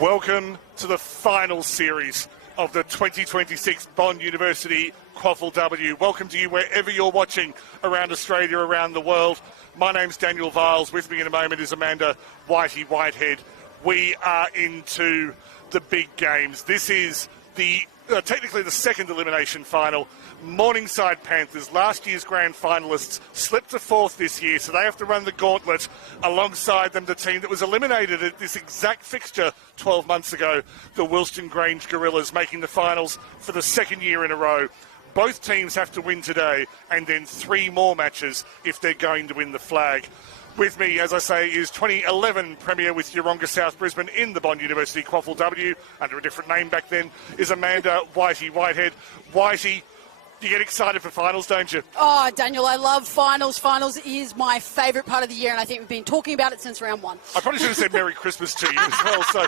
Welcome to the final series of the 2026 Bond University QAFLW. Welcome to you wherever you're watching around Australia, around the world. My name's Daniel Viles. With me in a moment is Amanda Whitehead. We are into the big games. This is technically the second elimination final. Morningside Panthers, last year's grand finalists, slipped to fourth this year, so they have to run the gauntlet. Alongside them, the team that was eliminated at this exact fixture 12 months ago, the Wilston Grange Gorillas, making the finals for the second year in a row. Both teams have to win today, and then 3 more matches if they're going to win the flag. With me, as I say, is 2011 Premier with Yeronga South Brisbane in the Bond University QAFLW, under a different name back then, is Amanda Whitehead. Whitey, you get excited for finals, don't you? Oh, Daniel, I love finals. Finals is my favourite part of the year, and I think we've been talking about it since round 1. I probably should have said Merry Christmas to you as well. So,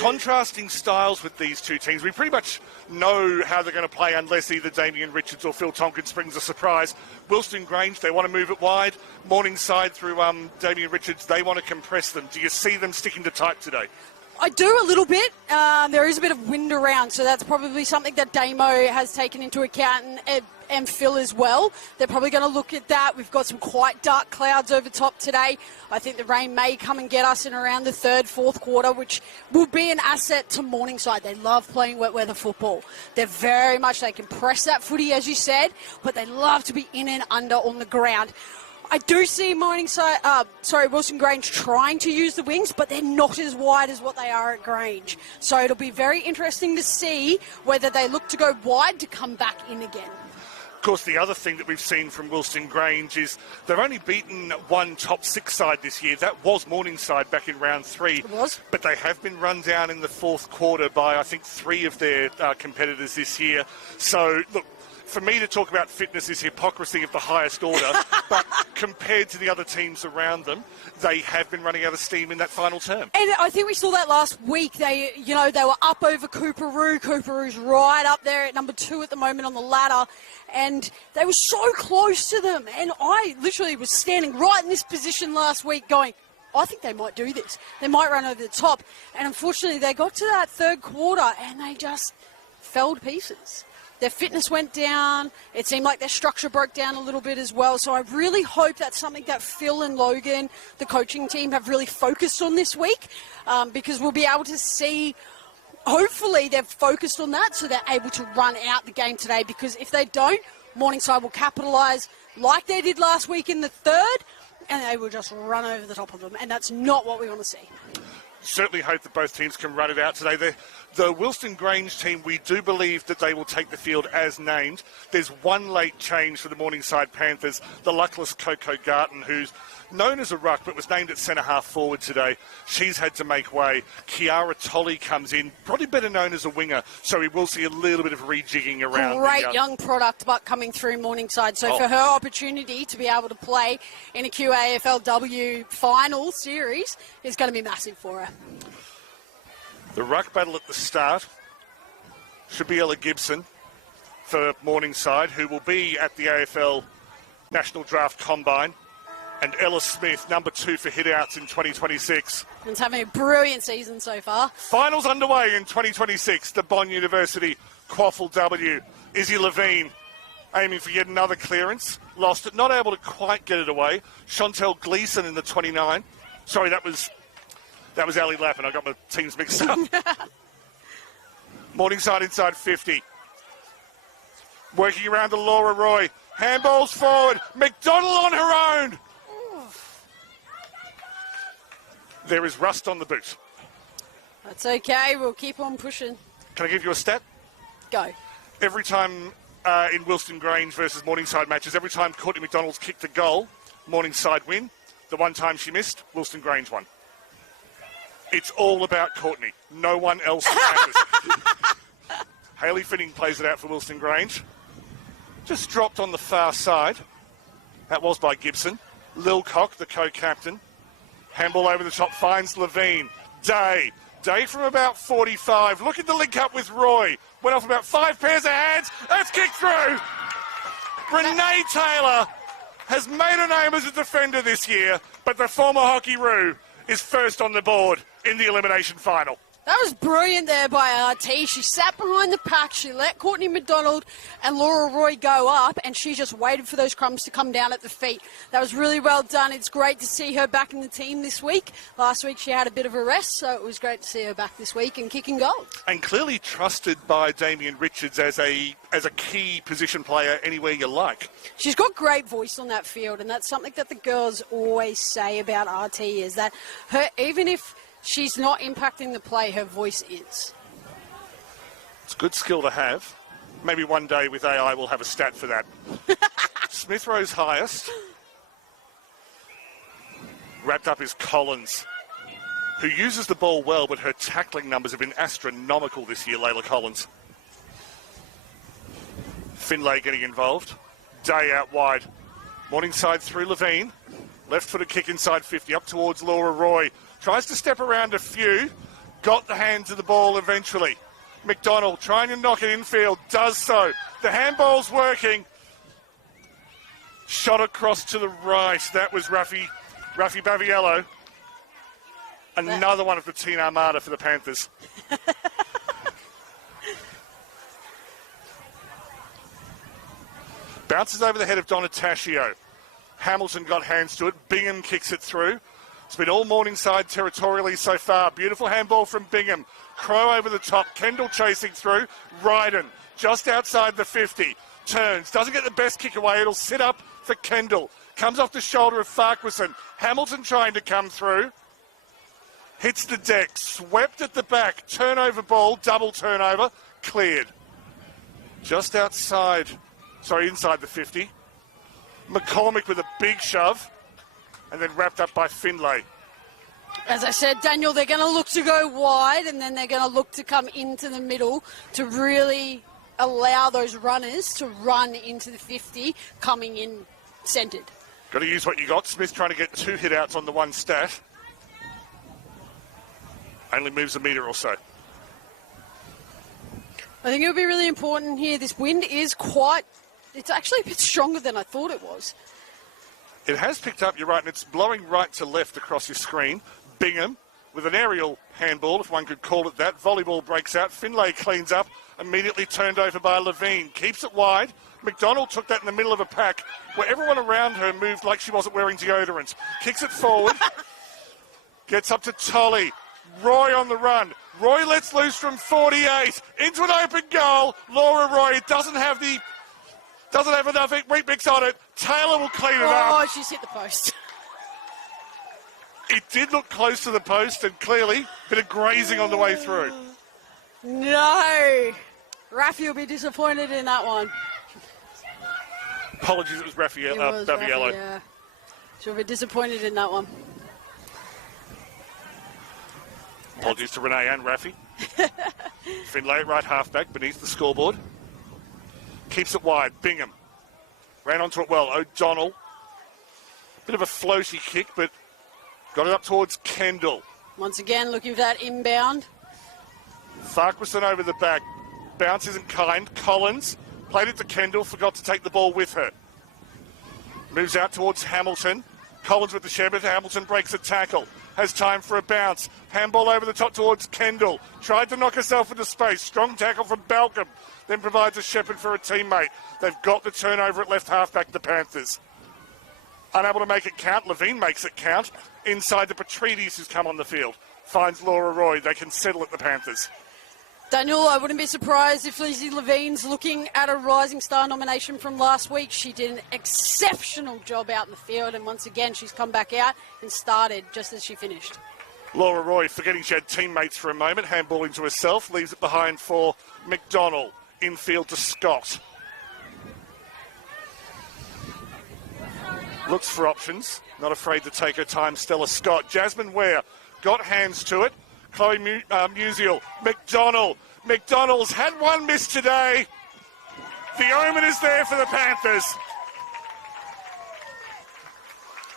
contrasting styles with these two teams. We pretty much know how they're going to play unless either Damien Richards or Phil Tonkin brings a surprise. Wilston Grange, they want to move it wide. Morningside through Damien Richards, they want to compress them. Do you see them sticking to type today? I do a little bit. There is a bit of wind around, so that's probably something that Damo has taken into account, and Phil as well. They're probably going to look at that. We've got some quite dark clouds over top today. I think the rain may come and get us in around the third, fourth quarter, which will be an asset to Morningside. They love playing wet weather football. They're very much, they can press that footy, as you said, but they love to be in and under on the ground. I do see Wilston Grange trying to use the wings, but they're not as wide as what they are at Grange. So it'll be very interesting to see whether they look to go wide to come back in again. Of course, the other thing that we've seen from Wilston Grange is they've only beaten one top 6 side this year. That was Morningside back in round 3. It was. But they have been run down in the fourth quarter by, I think, 3 of their competitors this year. So, look, for me to talk about fitness is hypocrisy of the highest order, but compared to the other teams around them, they have been running out of steam in that final term. And I think we saw that last week. They were up over Cooperoo. Cooperoo's right up there at number 2 at the moment on the ladder, and they were so close to them. And I literally was standing right in this position last week going, I think they might do this. They might run over the top. And unfortunately, they got to that third quarter and they just fell to pieces. Their fitness went down. It seemed like their structure broke down a little bit as well. So I really hope that's something that Phil and Logan, the coaching team, have really focused on this week, because we'll be able to see, hopefully they've focused on that so they're able to run out the game today, because if they don't, Morningside will capitalise like they did last week in the third, and they will just run over the top of them. And that's not what we want to see. Certainly hope that both teams can run it out today. The Wilston Grange team, we do believe that they will take the field as named. There's one late change for the Morningside Panthers, the luckless Coco Garton, who's known as a ruck but was named at centre-half forward today. She's had to make way. Kiara Tolley comes in, probably better known as a winger, so we will see a little bit of rejigging around. Great young product, but coming through Morningside. So for her opportunity to be able to play in a QAFLW final series is going to be massive for her. The ruck battle at the start should be Ella Gibson for Morningside, who will be at the AFL National Draft Combine, and Ella Smith, number 2 for hit-outs in 2026. And having a brilliant season so far. Finals underway in 2026, the Bond University QAFLW. Izzy Levine aiming for yet another clearance. Lost it, not able to quite get it away. Chantel Gleeson in the 29. Sorry, that was Ali Lappin. I got my teams mixed up. Morningside inside 50. Working around to Laura Roy. Handballs forward. McDonald on her own. There is rust on the boot. That's okay. We'll keep on pushing. Can I give you a stat? Go. Every time in Wilston Grange versus Morningside matches, every time Courtney McDonald's kicked a goal, Morningside win. The one time she missed, Wilston Grange won. It's all about Courtney. No one else matters. Hayley Finning plays it out for Wilston Grange. Just dropped on the far side. That was by Gibson. Lil Cock, the co-captain. Handball over the top, finds Levine. Day from about 45. Look at the link up with Roy. Went off about 5 pairs of hands. That's kicked through. Renee Taylor has made a name as a defender this year, but the former Hockey Roo is first on the board in the elimination final. That was brilliant there by RT. She sat behind the pack. She let Courtney McDonald and Laura Roy go up, and she just waited for those crumbs to come down at the feet. That was really well done. It's great to see her back in the team this week. Last week she had a bit of a rest, so it was great to see her back this week and kicking goals. And clearly trusted by Damien Richards as a key position player anywhere you like. She's got great voice on that field, and that's something that the girls always say about RT, is that her, even if she's not impacting the play, her voice is. It's a good skill to have. Maybe one day with AI we'll have a stat for that. Smith Rowe's highest. Wrapped up is Collins, who uses the ball well, but her tackling numbers have been astronomical this year, Layla Collins. Finlay getting involved. Day out wide. Morningside through Levine. Left-footed kick inside 50, up towards Laura Roy. Tries to step around a few. Got the hands of the ball eventually. McDonald trying to knock it infield. Does so. The handball's working. Shot across to the right. That was Rafi Baviello. Another one of the Teen Armada for the Panthers. Bounces over the head of Donataccio. Hamilton got hands to it. Bingham kicks it through. It's been all Morningside territorially so far. Beautiful handball from Bingham. Crow over the top. Kendall chasing through. Ryden just outside the 50. Turns. Doesn't get the best kick away. It'll sit up for Kendall. Comes off the shoulder of Farquharson. Hamilton trying to come through. Hits the deck. Swept at the back. Turnover ball. Double turnover. Cleared. Just outside. Sorry, inside the 50. McCormick with a big shove. And then wrapped up by Finlay. As I said, Daniel, they're going to look to go wide, and then they're going to look to come into the middle to really allow those runners to run into the 50, coming in centred. Got to use what you got. Smith trying to get 2 hit-outs on the one stat. Only moves a metre or so. I think it would be really important here. This wind is it's actually a bit stronger than I thought it was. It has picked up, you're right, and it's blowing right to left across your screen. Bingham with an aerial handball, if one could call it that. Volleyball breaks out. Finlay cleans up, immediately turned over by Levine. Keeps it wide. McDonald took that in the middle of a pack where everyone around her moved like she wasn't wearing deodorant. Kicks it forward. Gets up to Tolley. Roy on the run. Roy lets loose from 48. Into an open goal. Laura Roy doesn't have enough wheat mix on it. Taylor will clean it up. Oh, she's hit the post. It did look close to the post, and clearly a bit of grazing on the way through. No. Rafi will be disappointed in that one. Apologies, it was Baviello. Yeah. She'll be disappointed in that one. Apologies to Renee and Rafi. Finlay at right halfback beneath the scoreboard. Keeps it wide. Bingham ran onto it well. O'Donnell. Bit of a floaty kick, but got it up towards Kendall. Once again, looking for that inbound. Farquharson over the back. Bounce isn't kind. Collins played it to Kendall, forgot to take the ball with her. Moves out towards Hamilton. Collins with the shepherd. Hamilton breaks a tackle. Has time for a bounce. Handball over the top towards Kendall. Tried to knock herself into space. Strong tackle from Balcom. Then provides a shepherd for a teammate. They've got the turnover at left halfback, the Panthers. Unable to make it count. Levine makes it count. Inside the Petridis who's come on the field. Finds Laura Roy. They can settle at the Panthers. Daniel, I wouldn't be surprised if Lizzie Levine's looking at a Rising Star nomination from last week. She did an exceptional job out in the field, and once again, she's come back out and started just as she finished. Laura Roy, forgetting she had teammates for a moment, handballing to herself, leaves it behind for McDonald. Infield to Scott. Looks for options, not afraid to take her time. Stella Scott. Jasmine Ware got hands to it. Chloe Musial. McDonald. McDonald's had one miss today. The omen is there for the Panthers.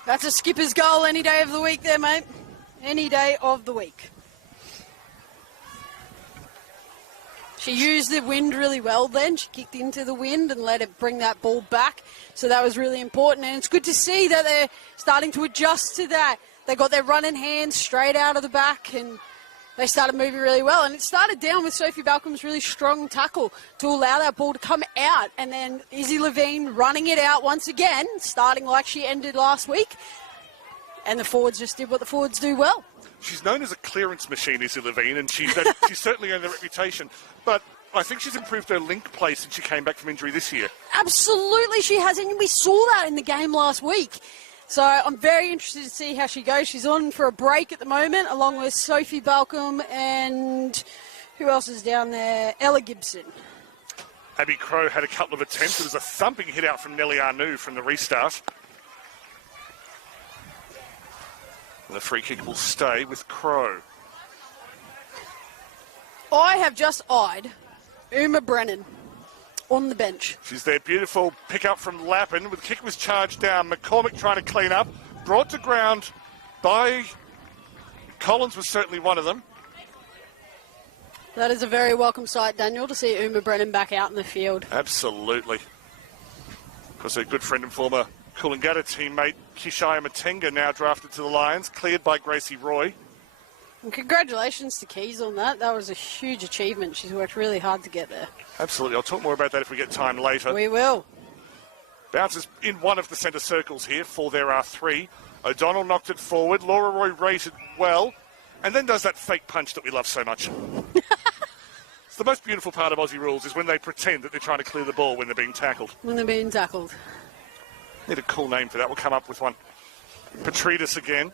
That's a skipper's goal any day of the week there, mate. Any day of the week. She used the wind really well then. She kicked into the wind and let it bring that ball back. So that was really important. And it's good to see that they're starting to adjust to that. They got their running hands straight out of the back, and they started moving really well. And it started down with Sophie Balcom's really strong tackle to allow that ball to come out. And then Izzy Levine running it out once again, starting like she ended last week. And the forwards just did what the forwards do well. She's known as a clearance machine, Izzy Levine, and she's certainly earned a reputation. But I think she's improved her link play since she came back from injury this year. Absolutely she has, and we saw that in the game last week. So I'm very interested to see how she goes. She's on for a break at the moment, along with Sophie Balcom and who else is down there? Ella Gibson. Abby Crow had a couple of attempts. There was a thumping hit out from Nellie Arnoux from the restart. And the free kick will stay with Crow. I have just eyed Uma Brennan on the bench. She's there. Beautiful pick up from Lappin. The kick was charged down. McCormick trying to clean up. Brought to ground by Collins was certainly one of them. That is a very welcome sight, Daniel, to see Uma Brennan back out in the field. Absolutely. Of course, a good friend and former Coolangatta teammate Kishaya Matenga now drafted to the Lions, cleared by Gracie Roy. And congratulations to Keys on that. That was a huge achievement. She's worked really hard to get there. Absolutely. I'll talk more about that if we get time later. We will. Bounces in one of the centre circles here, for there are three. O'Donnell knocked it forward. Laura Roy rated well, and then does that fake punch that we love so much. It's the most beautiful part of Aussie rules is when they pretend that they're trying to clear the ball when they're being tackled. When they're being tackled. Need a cool name for that. We'll come up with one. Petridis again.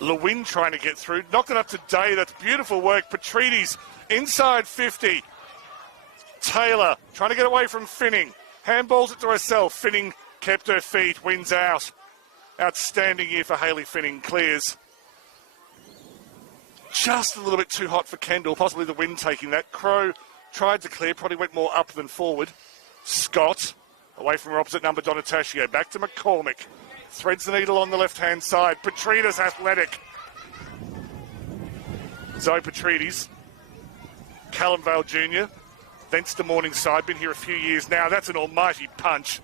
Lewin trying to get through. Knocked it up to Day. That's beautiful work. Petridis inside 50. Taylor trying to get away from Finning. Handballs it to herself. Finning kept her feet. Wins out. Outstanding year for Hayley Finning. Clears. Just a little bit too hot for Kendall. Possibly the wind taking that. Crow tried to clear. Probably went more up than forward. Scott away from her opposite number, Donataccio. Back to McCormick. Threads the needle on the left-hand side. Petridis athletic. Zoe Petridis. Callum Vale Jr. Thence to Morningside. Been here a few years now. That's an almighty punch.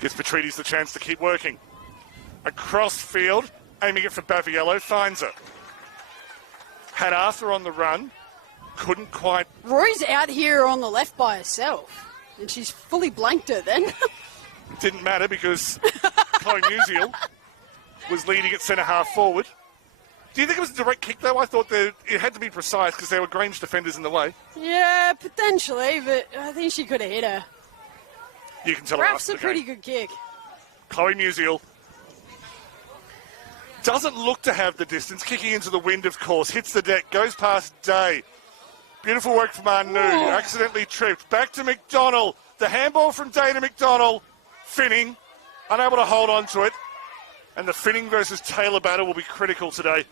Gives Petridis the chance to keep working. Across field. Aiming it for Baviello. Finds her. Had Arthur on the run. Couldn't quite... Roy's out here on the left by herself. And she's fully blanked her then. Didn't matter because Chloe Musial was leading at centre-half forward. Do you think it was a direct kick, though? I thought it had to be precise because there were Grange defenders in the way. Yeah, potentially, but I think she could have hit her. You can tell Perhaps her a pretty good kick. Chloe Musial doesn't look to have the distance. Kicking into the wind, of course. Hits the deck. Goes past Day. Beautiful work from Arnoux. Accidentally tripped. Back to McDonald. The handball from Day to McDonald. Finning. Unable to hold on to it. And the Finning versus Taylor battle will be critical today.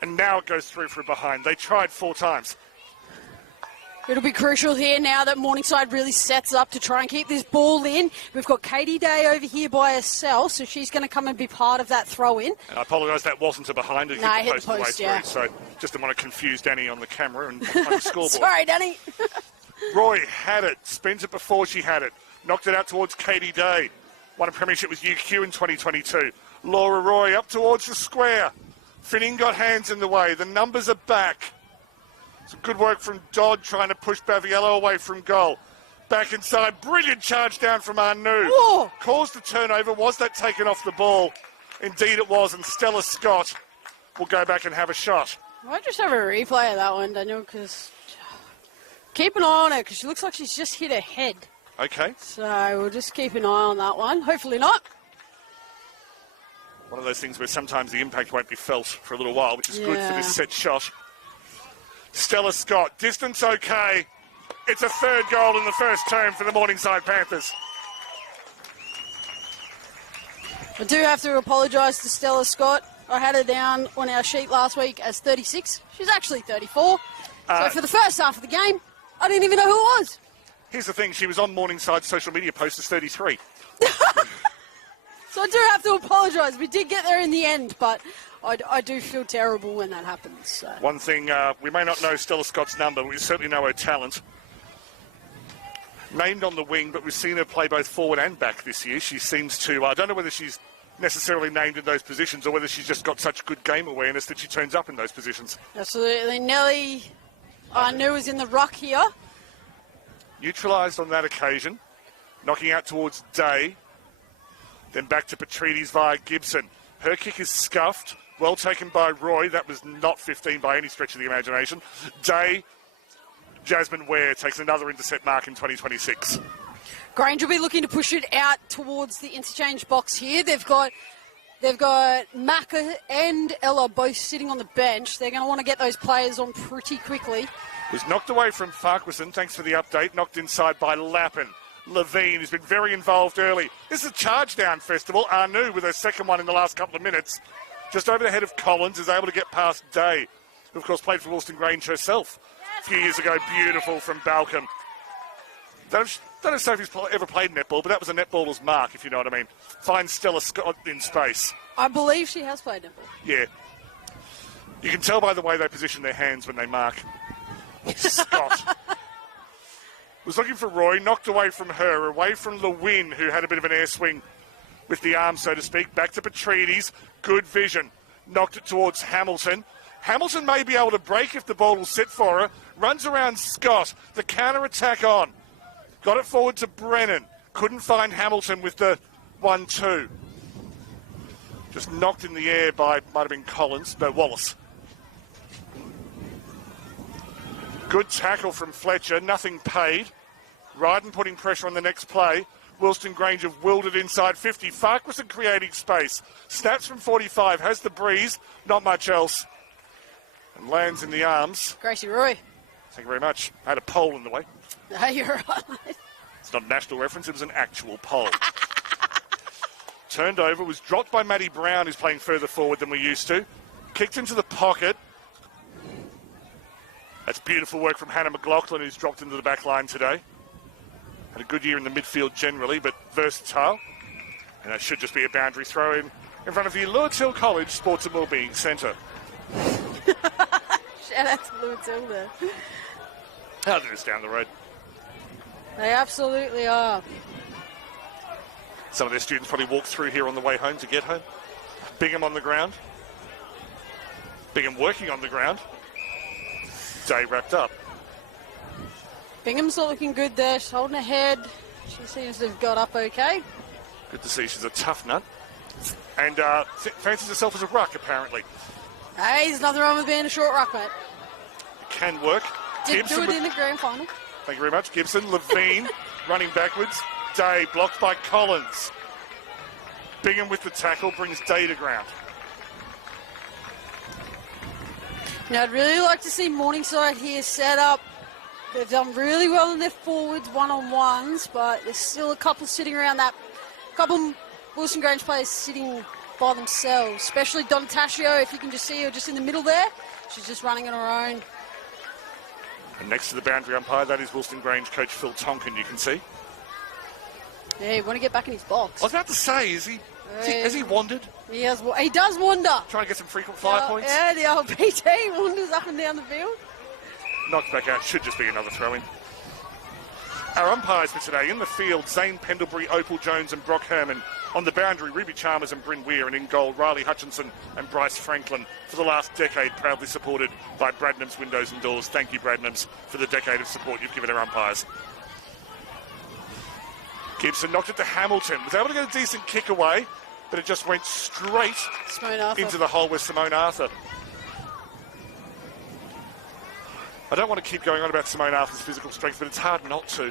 And now it goes through from behind. They tried 4 times. It'll be crucial here now that Morningside really sets up to try and keep this ball in. We've got Katie Day over here by herself, so she's going to come and be part of that throw-in. And I apologise, that wasn't a behind. It No, hit the post yeah. So just didn't want to confuse Danny on the camera and on the scoreboard. Sorry, Danny. Roy had it. Spins it before she had it. Knocked it out towards Katie Day. Won a premiership with UQ in 2022. Laura Roy up towards the square. Finning got hands in the way. The numbers are back. Some good work from Dodd trying to push Baviello away from goal. Back inside. Brilliant charge down from Arnoux. Whoa. Caused the turnover. Was that taken off the ball? Indeed it was. And Stella Scott will go back and have a shot. I might just have a replay of that one, Daniel, because keep an eye on her, because she looks like she's just hit her head. Okay. So we'll just keep an eye on that one. Hopefully not. One of those things where sometimes the impact won't be felt for a little while, which is good for this set shot. Stella Scott, distance okay. It's a third goal in the first term for the Morningside Panthers. I do have to apologise to Stella Scott. I had her down on our sheet last week as 36. She's actually 34. So for the first half of the game, I didn't even know who it was. Here's the thing, she was on Morningside's social media post as 33. So I do have to apologise. We did get there in the end, but I do feel terrible when that happens. So. One thing, we may not know Stella Scott's number, but we certainly know her talent. Named on the wing, but we've seen her play both forward and back this year. She seems to, I don't know whether she's necessarily named in those positions, or whether she's just got such good game awareness that she turns up in those positions. Absolutely. Nelly, I knew, is in the ruck here. Neutralised on that occasion, knocking out towards Day, then back to Petrides via Gibson. Her kick is scuffed, well taken by Roy. That was not 15 by any stretch of the imagination. Day, Jasmine Ware takes another intercept mark in 2026. Grange will be looking to push it out towards the interchange box here. They've got Macca and Ella both sitting on the bench. They're going to want to get those players on pretty quickly. Was knocked away from Farquharson, thanks for the update. Knocked inside by Lappin. Levine has been very involved early. This is a charge down festival. Arnu with her second one in the last couple of minutes. Just over the head of Collins, is able to get past Day, who of course played for Wilston Grange herself a few years ago. Beautiful from Balcombe. Don't know if he's ever played netball, but that was a netballer's mark, if you know what I mean. Finds Stella Scott in space. I believe she has played netball. Yeah. You can tell by the way they position their hands when they mark. Scott. Was looking for Roy, knocked away from her, away from Lewin, who had a bit of an air swing with the arm, so to speak. Back to Petrides. Good vision. Knocked it towards Hamilton. Hamilton may be able to break if the ball will sit for her. Runs around Scott. The counter-attack on. Got it forward to Brennan. Couldn't find Hamilton with the 1-2. Just knocked in the air by, might have been Collins. No, Wallace. Good tackle from Fletcher. Nothing paid. Ryden putting pressure on the next play. Wilston Grange have willed it inside 50. Farquharson creating space. Snaps from 45. Has the breeze. Not much else. And lands in the arms. Gracie Roy. Thank you very much. I had a pole in the way. No, you're right. It's not a national reference. It was an actual pole. Turned over. Was dropped by Maddie Brown, who's playing further forward than we used to. Kicked into the pocket. That's beautiful work from Hannah McLaughlin, who's dropped into the back line today. Had a good year in the midfield generally, but versatile. And that should just be a boundary throw in front of the Lewis College Sports and Wellbeing Centre. Shout out to Lewis there. How did this down the road? They absolutely are. Some of their students probably walked through here on the way home to get home. Bingham on the ground. Bingham working on the ground. Day wrapped up. Bingham's not looking good there. She's holding her head. She seems to have got up okay. Good to see. She's a tough nut. And fancies herself as a ruck, apparently. Hey, there's nothing wrong with being a short ruck, mate. It can work. Did do it in the grand final. Thank you very much. Gibson, Levine running backwards. Day blocked by Collins. Bingham with the tackle brings Day to ground. Now, I'd really like to see Morningside here set up. They've done really well in their forwards, one-on-ones, but there's still a couple sitting around that. A couple Wilston Grange players sitting by themselves, especially Dontasio, if you can just see her just in the middle there. She's just running on her own. And next to the boundary umpire, that is Wilston Grange coach Phil Tonkin, you can see. Yeah, you want to get back in his box. I was about to say, has he wandered? He does wander. Trying to get some frequent flyer points? Yeah, the old PT wanders up and down the field. Knocked back out, should just be another throw-in. Our umpires for today, in the field, Zane Pendlebury, Opal Jones and Brock Herman. On the boundary, Ruby Chalmers and Bryn Weir. And in goal, Riley Hutchinson and Bryce Franklin. For the last decade, proudly supported by Bradnam's Windows and Doors. Thank you, Bradnam's, for the decade of support you've given our umpires. Gibson knocked it to Hamilton. Was able to get a decent kick away, but it just went straight into the hole with Simone Arthur. I don't want to keep going on about Simone Arthur's physical strength, but it's hard not to.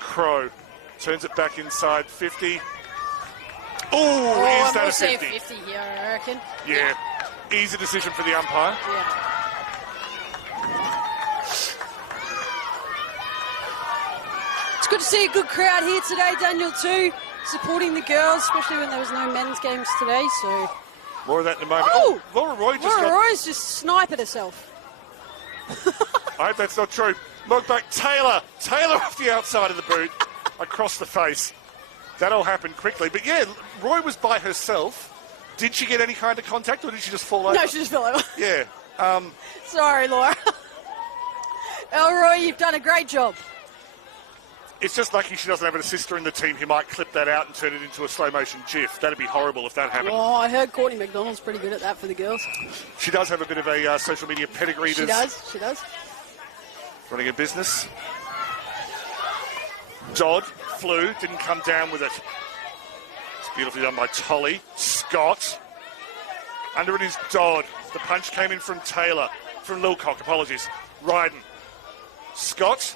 Crow turns it back inside 50. Oh, is that a 50? 50 here, I reckon. Yeah. Easy decision for the umpire. Yeah. It's good to see a good crowd here today, Daniel, too, supporting the girls, especially when there was no men's games today. So more of that in a moment. Oh, Laura Roy Roy's just sniping herself. I hope that's not true. Look back, Taylor off the outside of the boot, across the face. That all happened quickly. But yeah, Roy was by herself. Did she get any kind of contact, or did she just fall over? No, she just fell over. Yeah. Sorry, Laura. Elroy, you've done a great job. It's just lucky she doesn't have a sister in the team who might clip that out and turn it into a slow-motion GIF. That'd be horrible if that happened. Oh, I heard Courtney McDonald's pretty good at that for the girls. She does have a bit of a social media pedigree. She does. Running a business. Dodd flew, didn't come down with it. It's beautifully done by Tolly. Scott. Under it is Dodd. The punch came in from Taylor. From Lilcock, apologies. Ryden. Scott.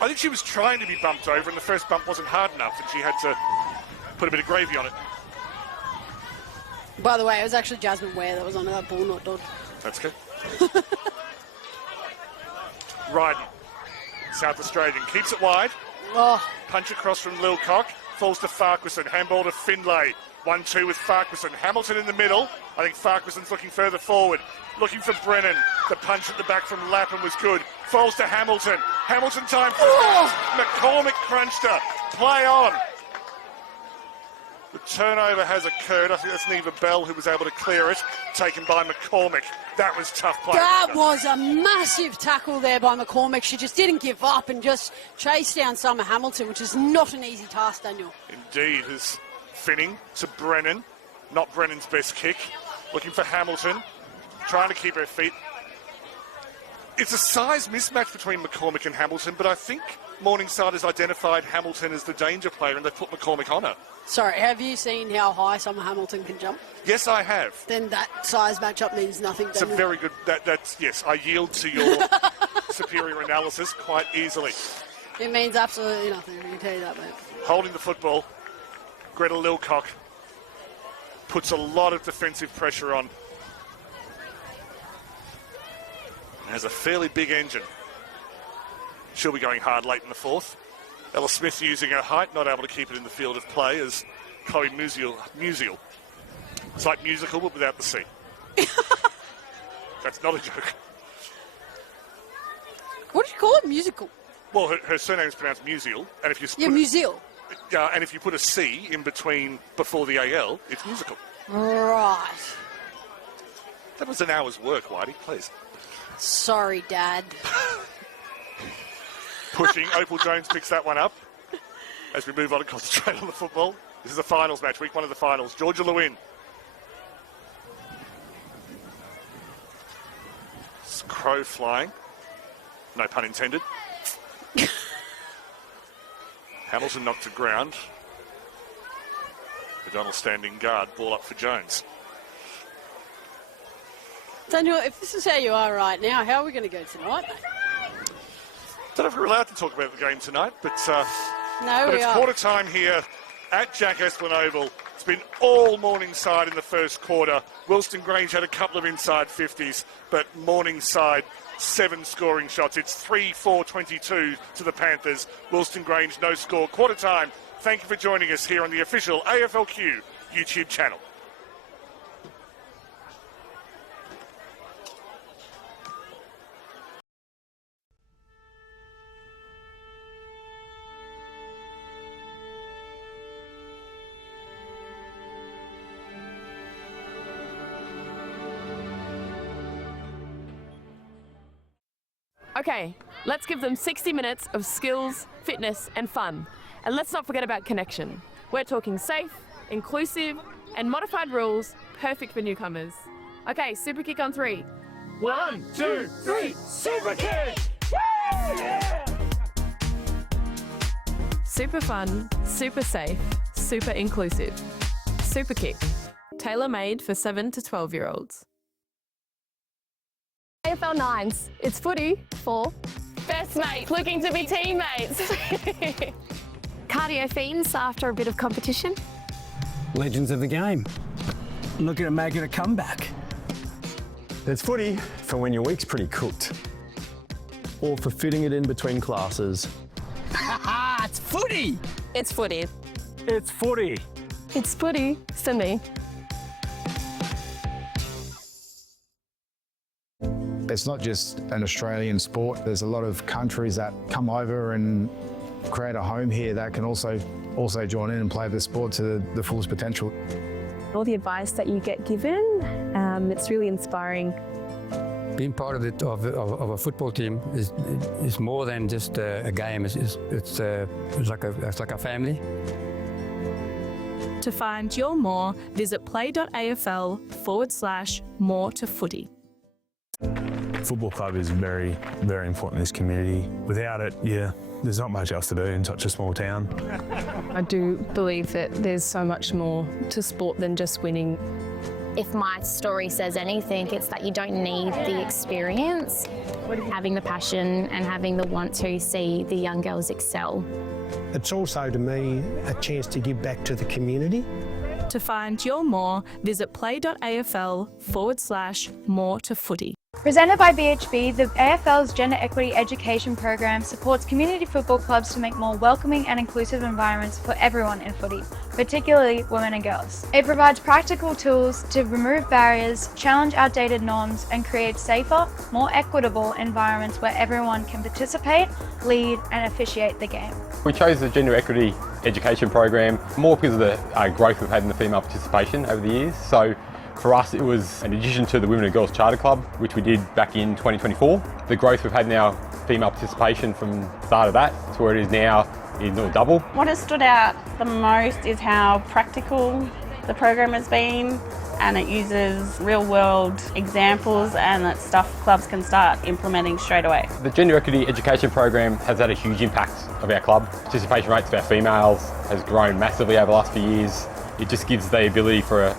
I think she was trying to be bumped over, and the first bump wasn't hard enough, and she had to put a bit of gravy on it. By the way, it was actually Jasmine Ware that was on that ball, not Dodd. That's good. Ryden. South Australian. Keeps it wide. Oh. Punch across from Lilcock. Falls to Farquharson. Handball to Findlay. 1-2 with Farquharson. Hamilton in the middle. I think Farquharson's looking further forward. Looking for Brennan. The punch at the back from Lapham was good. Falls to Hamilton. Hamilton time for McCormick crunched her. Play on. The turnover has occurred. I think that's Neva Bell who was able to clear it. Taken by McCormick. That was tough play. That was a massive tackle there by McCormick. She just didn't give up and just chased down Summer Hamilton, which is not an easy task, Daniel. Indeed. Is Finning to Brennan. Not Brennan's best kick. Looking for Hamilton. Trying to keep her feet. It's a size mismatch between McCormick and Hamilton, but I think Morningside has identified Hamilton as the danger player and they put McCormick on her. Sorry, have you seen how high Summer Hamilton can jump? Yes, I have. Then that size matchup means nothing. It's a very good... That's yes, I yield to your superior analysis quite easily. It means absolutely nothing, I can tell you that, mate. Holding the football, Greta Lilcock puts a lot of defensive pressure on. Has a fairly big engine. She'll be going hard late in the fourth. Ella Smith using her height, not able to keep it in the field of play as Chloe Musial. It's like musical, but without the C. That's not a joke. What do you call it? Musical? Well, her surname is pronounced Musial, and if you Musial. Yeah, and if you put a C in between before the AL, it's musical. Right. That was an hour's work, Whitey, please. Sorry, Dad. Pushing. Opal Jones picks that one up as we move on and concentrate on the football. This is a finals match, week one of the finals. Georgia Lewin. Crow flying. No pun intended. Hamilton knocked to ground. McDonald standing guard. Ball up for Jones. Daniel, if this is how you are right now, how are we going to go tonight, mate? Don't know if we're allowed to talk about the game tonight, but no, it's quarter time here at Jack Esplin Oval. It's been all Morningside in the first quarter. Wilston Grange had a couple of inside 50s, but Morningside 7 scoring shots. It's 3-4-22 to the Panthers. Wilston Grange no score. Quarter time. Thank you for joining us here on the official AFLQ YouTube channel. Okay, let's give them 60 minutes of skills, fitness and fun. And let's not forget about connection. We're talking safe, inclusive and modified rules, perfect for newcomers. Okay, super kick on 3. 1, 2, 3, super kick! Woo! Yeah! Super fun, super safe, super inclusive. Super kick, tailor-made for 7 to 12-year-olds. AFL Nines, it's footy for Best mates looking to be teammates. cardio fiends after a bit of competition. Legends of the game, looking at making a comeback. There's footy for when your week's pretty cooked. Or for fitting it in between classes. Ah, it's footy! It's footy. It's footy. It's footy for me. It's not just an Australian sport. There's a lot of countries that come over and create a home here that can also join in and play the sport to the fullest potential. All the advice that you get given, it's really inspiring. Being part of a football team is more than just a game. It's like a family. To find your more, visit play.afl/more to footy. Football club is very, very important in this community. Without it, there's not much else to do in such a small town. I do believe that there's so much more to sport than just winning. If my story says anything, it's that you don't need the experience, having the passion and having the want to see the young girls excel. It's also, to me, a chance to give back to the community. To find your more, visit play.afl/more to footy. Presented by BHB, the AFL's Gender Equity Education Program supports community football clubs to make more welcoming and inclusive environments for everyone in footy, particularly women and girls. It provides practical tools to remove barriers, challenge outdated norms, and create safer, more equitable environments where everyone can participate, lead, and officiate the game. We chose the Gender Equity Education Program more because of the growth we've had in the female participation over the years. So for us, it was an addition to the Women and Girls Charter Club, which we did back in 2024. The growth we've had in our female participation from the start of that to where it is now is nearly double. What has stood out the most is how practical the program has been, and it uses real-world examples and that stuff clubs can start implementing straight away. The Gender Equity Education Program has had a huge impact of our club. Participation rates of our females has grown massively over the last few years. It just gives the ability for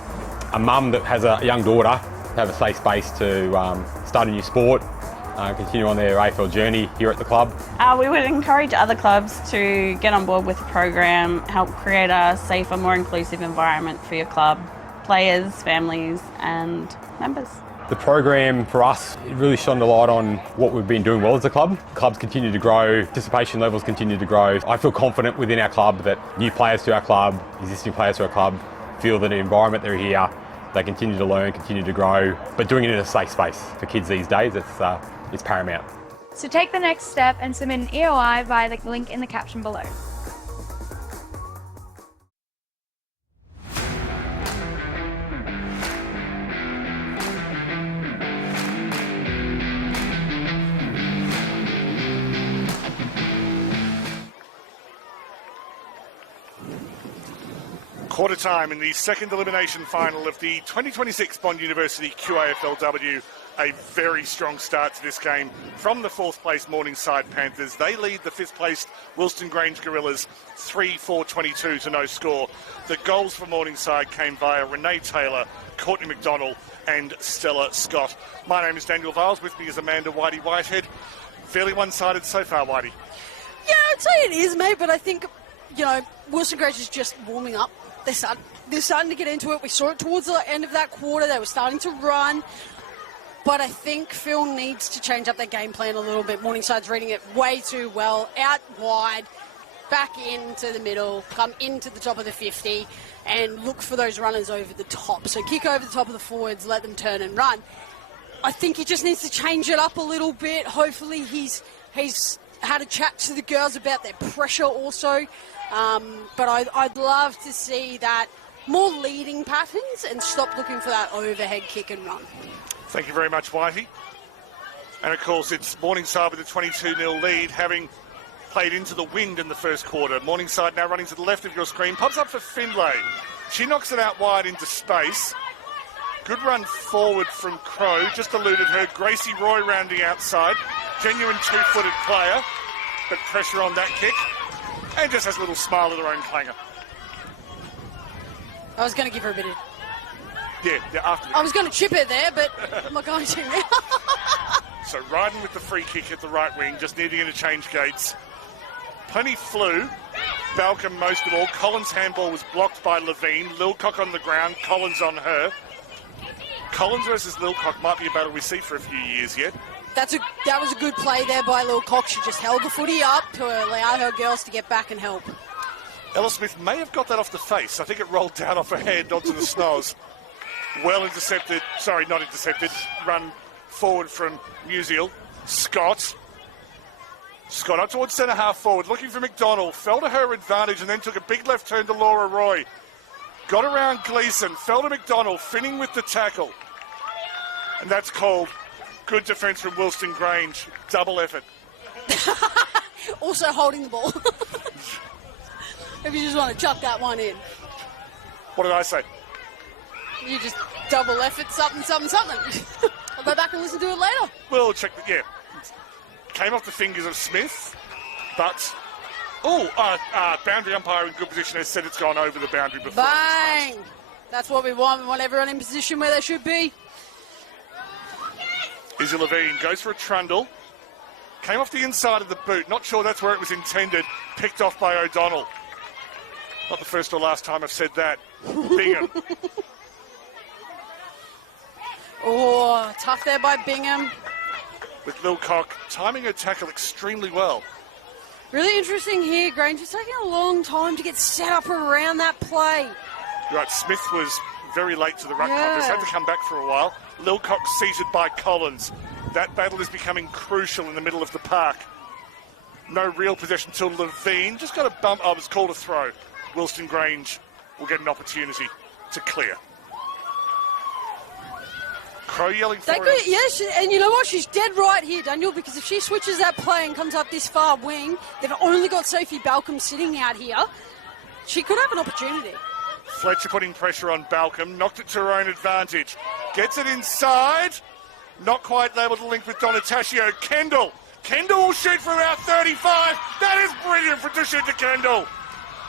a mum that has a young daughter to have a safe space to start a new sport, continue on their AFL journey here at the club. We would encourage other clubs to get on board with the program, help create a safer, more inclusive environment for your club, players, families and members. The program for us, it really shone a light on what we've been doing well as a club. Clubs continue to grow, participation levels continue to grow. I feel confident within our club that new players to our club, existing players to our club, feel that the environment they're here, they continue to learn, continue to grow, but doing it in a safe space for kids these days, it's paramount. So take the next step and submit an EOI via the link in the caption below. Quarter time in the second elimination final of the 2026 Bond University QAFLW. A very strong start to this game from the fourth place Morningside Panthers. They lead the fifth placed Wilston Grange Gorillas 3-4-22 to no score. The goals for Morningside came via Renee Taylor, Courtney McDonald and Stella Scott. My name is Daniel Viles. With me is Amanda Whitey Whitehead. Fairly one-sided so far, Whitey. Yeah, I'd say it is, mate, but I think, Wilston Grange is just warming up. They're starting to get into it. We saw it towards the end of that quarter. They were starting to run. But I think Phil needs to change up their game plan a little bit. Morningside's reading it way too well. Out wide, back into the middle, come into the top of the 50 and look for those runners over the top. So kick over the top of the forwards, let them turn and run. I think he just needs to change it up a little bit. Hopefully he's had a chat to the girls about their pressure also. But I'd love to see that more leading patterns and stop looking for that overhead kick and run. Thank you very much, Whitey. And of course, it's Morningside with a 22-0 lead, having played into the wind in the first quarter. Morningside now running to the left of your screen. Pops up for Finlay. She knocks it out wide into space. Good run forward from Crow. Just eluded her. Gracie Roy rounding outside. Genuine two-footed player, but pressure on that kick. And just has a little smile at her own clanger. I was going to give her a bit of... Yeah, after the... I was going to chip it there, but I'm not going to now. So riding with the free kick at the right wing, just needing interchange gates. Plenty flew. Balcom most of all. Collins' handball was blocked by Levine. Lilcock on the ground. Collins on her. Collins versus Lilcock might be a battle we see for a few years yet. That was a good play there by Lilcock. She just held the footy up to allow her girls to get back and help. Ella Smith may have got that off the face. I think it rolled down off her head onto the snows. Well intercepted. Sorry, not intercepted. Run forward from Musial. Scott up towards centre half forward, looking for McDonald. Fell to her advantage and then took a big left turn to Laura Roy. Got around Gleeson. Fell to McDonald, finning with the tackle. And that's called Good defence from Wilston Grange. Double effort. Also holding the ball. If you just want to chuck that one in. What did I say? You just double effort something. I'll go back and listen to it later. We'll check. Came off the fingers of Smith, but boundary umpire in good position has said it's gone over the boundary before. Bang! That's what we want. We want everyone in position where they should be. Izzy Levine goes for a trundle. Came off the inside of the boot. Not sure that's where it was intended. Picked off by O'Donnell. Not the first or last time I've said that. Bingham. Oh, tough there by Bingham. With Lilcock timing her tackle extremely well. Really interesting here, Grange. It's taking a long time to get set up around that play. You're right, Smith was very late to the ruck contest. Had to come back for a while. Lilcock seated by Collins. That battle is becoming crucial in the middle of the park. No real possession till Levine. Just got a bump. Oh, it was called a throw. Wilston Grange will get an opportunity to clear. Crow yelling for him. Yes, and you know what? She's dead right here, Daniel, because if she switches that play and comes up this far wing, they've only got Sophie Balcom sitting out here. She could have an opportunity. Fletcher putting pressure on Balcom. Knocked it to her own advantage. Gets it inside. Not quite able to link with Donataccio. Kendall will shoot from about 35. That is brilliant to shoot to Kendall.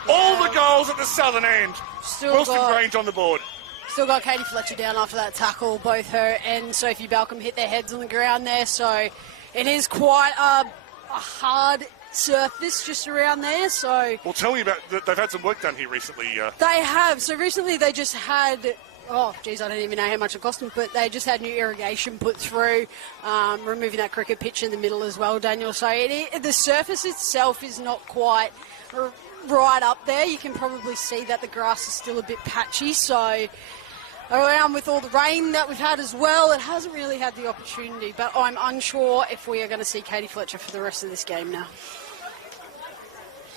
All the goals at the southern end. Wilston Grange on the board. Still got Katie Fletcher down after that tackle. Both her and Sophie Balcom hit their heads on the ground there. So it is quite a hard surface just around there. So well, tell me about. They've had some work done here recently. They have. So recently they just had. Oh, geez, I don't even know how much it cost them, but they just had new irrigation put through, removing that cricket pitch in the middle as well, Daniel. So the surface itself is not quite right up there. You can probably see that the grass is still a bit patchy. So around with all the rain that we've had as well, it hasn't really had the opportunity. But I'm unsure if we are going to see Katie Fletcher for the rest of this game now.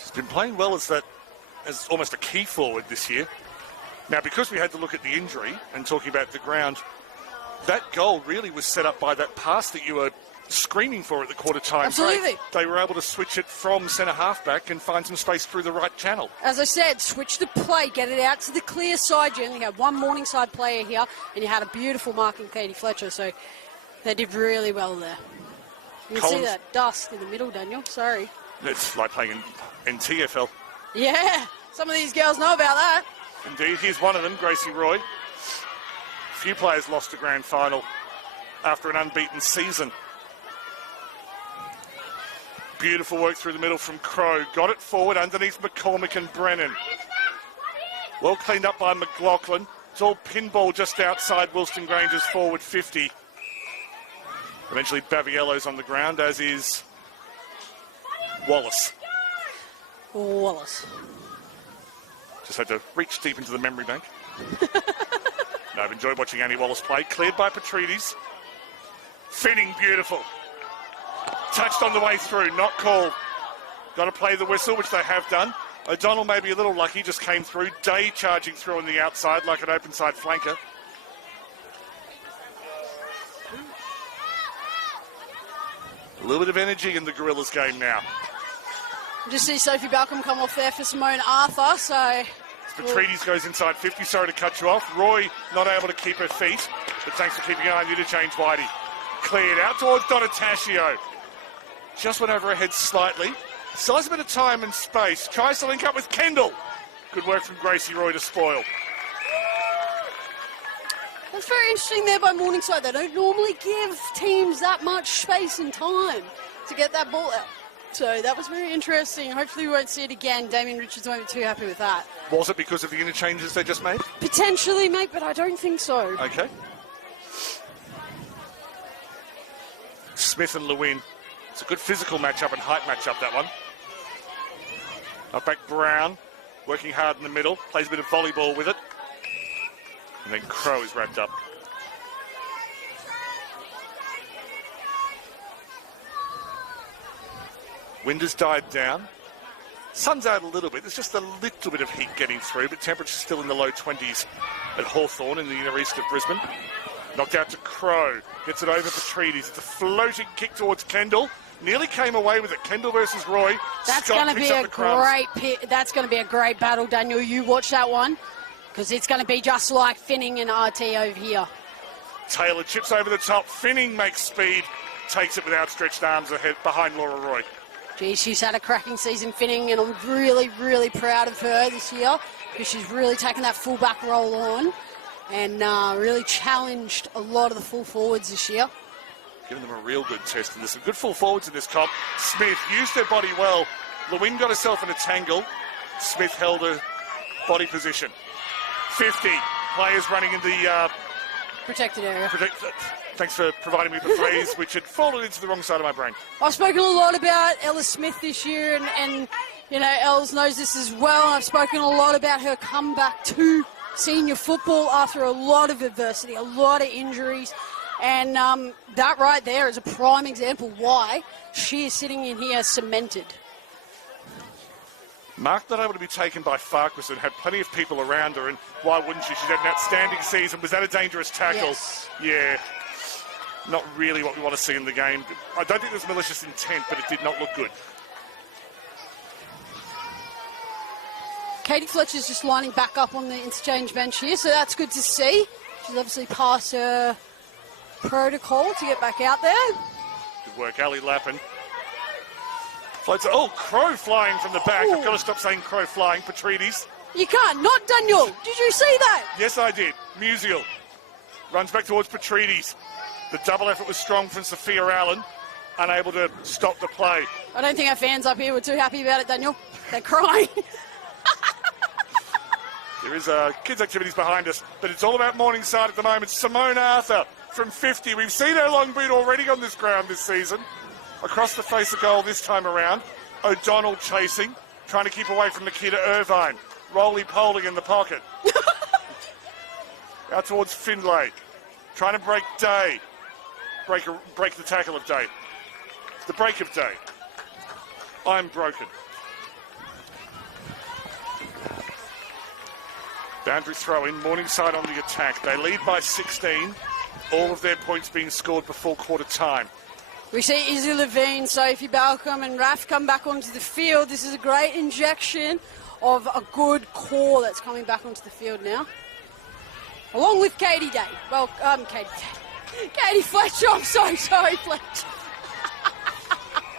She's been playing well as almost a key forward this year. Now, because we had to look at the injury and talking about the ground, that goal really was set up by that pass that you were screaming for at the quarter-time break. Absolutely. They were able to switch it from centre half-back and find some space through the right channel. As I said, switch the play, get it out to the clear side. You only had one Morningside player here, and you had a beautiful mark in Katie Fletcher, so they did really well there. You can see that dust in the middle, Daniel. Sorry. It's like playing in TFL. Yeah, some of these girls know about that. Indeed, here's one of them, Gracie Roy. Few players lost the grand final after an unbeaten season. Beautiful work through the middle from Crow. Got it forward underneath McCormick and Brennan. Well cleaned up by McLaughlin. It's all pinball just outside Wilston Grange's forward 50. Eventually Baviello's on the ground, as is Wallace. Just had to reach deep into the memory bank. No, I've enjoyed watching Annie Wallace play. Cleared by Petrides. Finning, beautiful. Touched on the way through, not called. Got to play the whistle, which they have done. O'Donnell may be a little lucky, just came through. Day charging through on the outside like an open side flanker. A little bit of energy in the Gorillas game now. Just see Sophie Balcom come off there for Simone Arthur, so... Petrides goes inside 50, sorry to cut you off. Roy not able to keep her feet, but thanks for keeping an eye on the interchange, Whitey. Cleared out towards Donataccio. Just went over her head slightly. Still has a bit of time and space. Tries to link up with Kendall. Good work from Gracie Roy to spoil. That's very interesting there by Morningside. They don't normally give teams that much space and time to get that ball out. So that was very interesting. Hopefully we won't see it again. Damien Richards won't be too happy with that. Was it because of the interchanges they just made? Potentially, mate, but I don't think so. Okay. Smith and Lewin. It's a good physical matchup and height matchup, that one. Up back Brown, working hard in the middle. Plays a bit of volleyball with it. And then Crow is wrapped up. Wind has died down. Sun's out a little bit. There's just a little bit of heat getting through, but temperature's still in the low 20s at Hawthorn in the inner east of Brisbane. Knocked out to Crow. Gets it over for Treaties. It's a floating kick towards Kendall. Nearly came away with it. Kendall versus Roy. That's going to be that's going to be a great battle, Daniel. You watch that one, because it's going to be just like Finning and RT over here. Taylor chips over the top. Finning makes speed. Takes it with outstretched arms ahead behind Laura Roy. Gee, she's had a cracking season, Finning, and I'm really, really proud of her this year, because she's really taken that full-back role on and really challenged a lot of the full forwards this year. Giving them a real good test, and there's some good full forwards in this comp. Smith used her body well. Lewin got herself in a tangle. Smith held her body position. 50 players running in the protected area. Thanks for providing me the phrase, which had fallen into the wrong side of my brain. I've spoken a lot about Ella Smith this year, and you know, Els knows this as well. I've spoken a lot about her comeback to senior football after a lot of adversity, a lot of injuries. And that right there is a prime example why she is sitting in here cemented. Mark not able to be taken by Farquharson, had plenty of people around her, and why wouldn't she? She's had an outstanding season. Was that a dangerous tackle? Yes. Yeah. Not really what we want to see in the game. I don't think there's malicious intent, but it did not look good. Katie Fletcher's just lining back up on the interchange bench here, so that's good to see. She's obviously passed her protocol to get back out there. Good work, Ali Lappin. Floats. Oh, Crow flying from the back. I've got to stop saying Crow flying. Petrides. You can't. Not Daniel. Did you see that? Yes, I did. Musial runs back towards Petrides. The double effort was strong from Sophia Allen, unable to stop the play. I don't think our fans up here were too happy about it, Daniel. They're crying. There is kids' activities behind us, but it's all about Morningside at the moment. Simone Arthur from 50. We've seen her long boot already on this ground this season. Across the face of goal this time around. O'Donnell chasing, trying to keep away from Nikita Irvine. Roly-poly in the pocket. Out towards Findlay. Trying to break Day. Break the tackle of Day. The break of Day. I'm broken. Boundary throw in, Morningside on the attack. They lead by 16. All of their points being scored before quarter time. We see Izzy Levine, Sophie Balcom and Raf come back onto the field. This is a great injection of a good core that's coming back onto the field now. Along with Katie Day. Well, Katie Fletcher. I'm so sorry, Fletcher.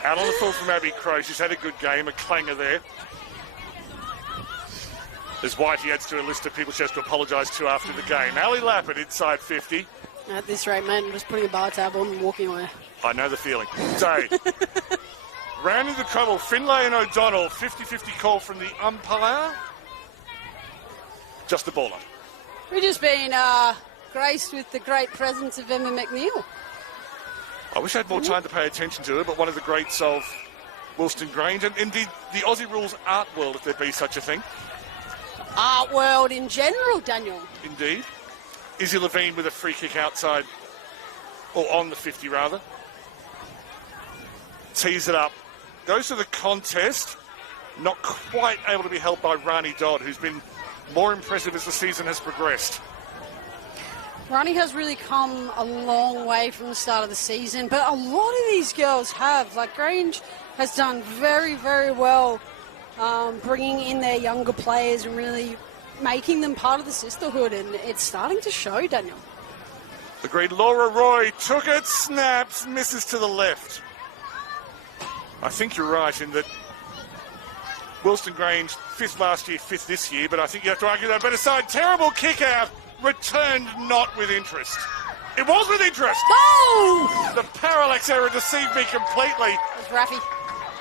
Out on the full from Abby Crow. She's had a good game, a clanger there. As Whitey adds to a list of people she has to apologise to after the game. Ali Lappin inside 50. At this rate, man, I'm just putting a bar tab on and walking away. I know the feeling. Day. Round into trouble. Finlay and O'Donnell. 50-50 call from the umpire. Just the baller. We've just been graced with the great presence of Emma McNeil. I wish I had more time to pay attention to her, but one of the greats of Wilston Grange, and indeed the Aussie rules art world, if there be such a thing. Art world in general, Daniel. Indeed. Izzy Levine with a free kick outside, or on the 50 rather. Tees it up. Goes to the contest. Not quite able to be held by Rani Dodd, who's been more impressive as the season has progressed. Rani has really come a long way from the start of the season, but a lot of these girls have. Like Grange has done very, very well bringing in their younger players and really making them part of the sisterhood, and it's starting to show, Daniel. The great Laura Roy took it, snaps, misses to the left. I think you're right in that Wilston Grange, 5th last year, 5th this year, but I think you have to argue they're a better side. Terrible kick out, returned not with interest. It was with interest! Oh! The parallax error deceived me completely. It was Raffy.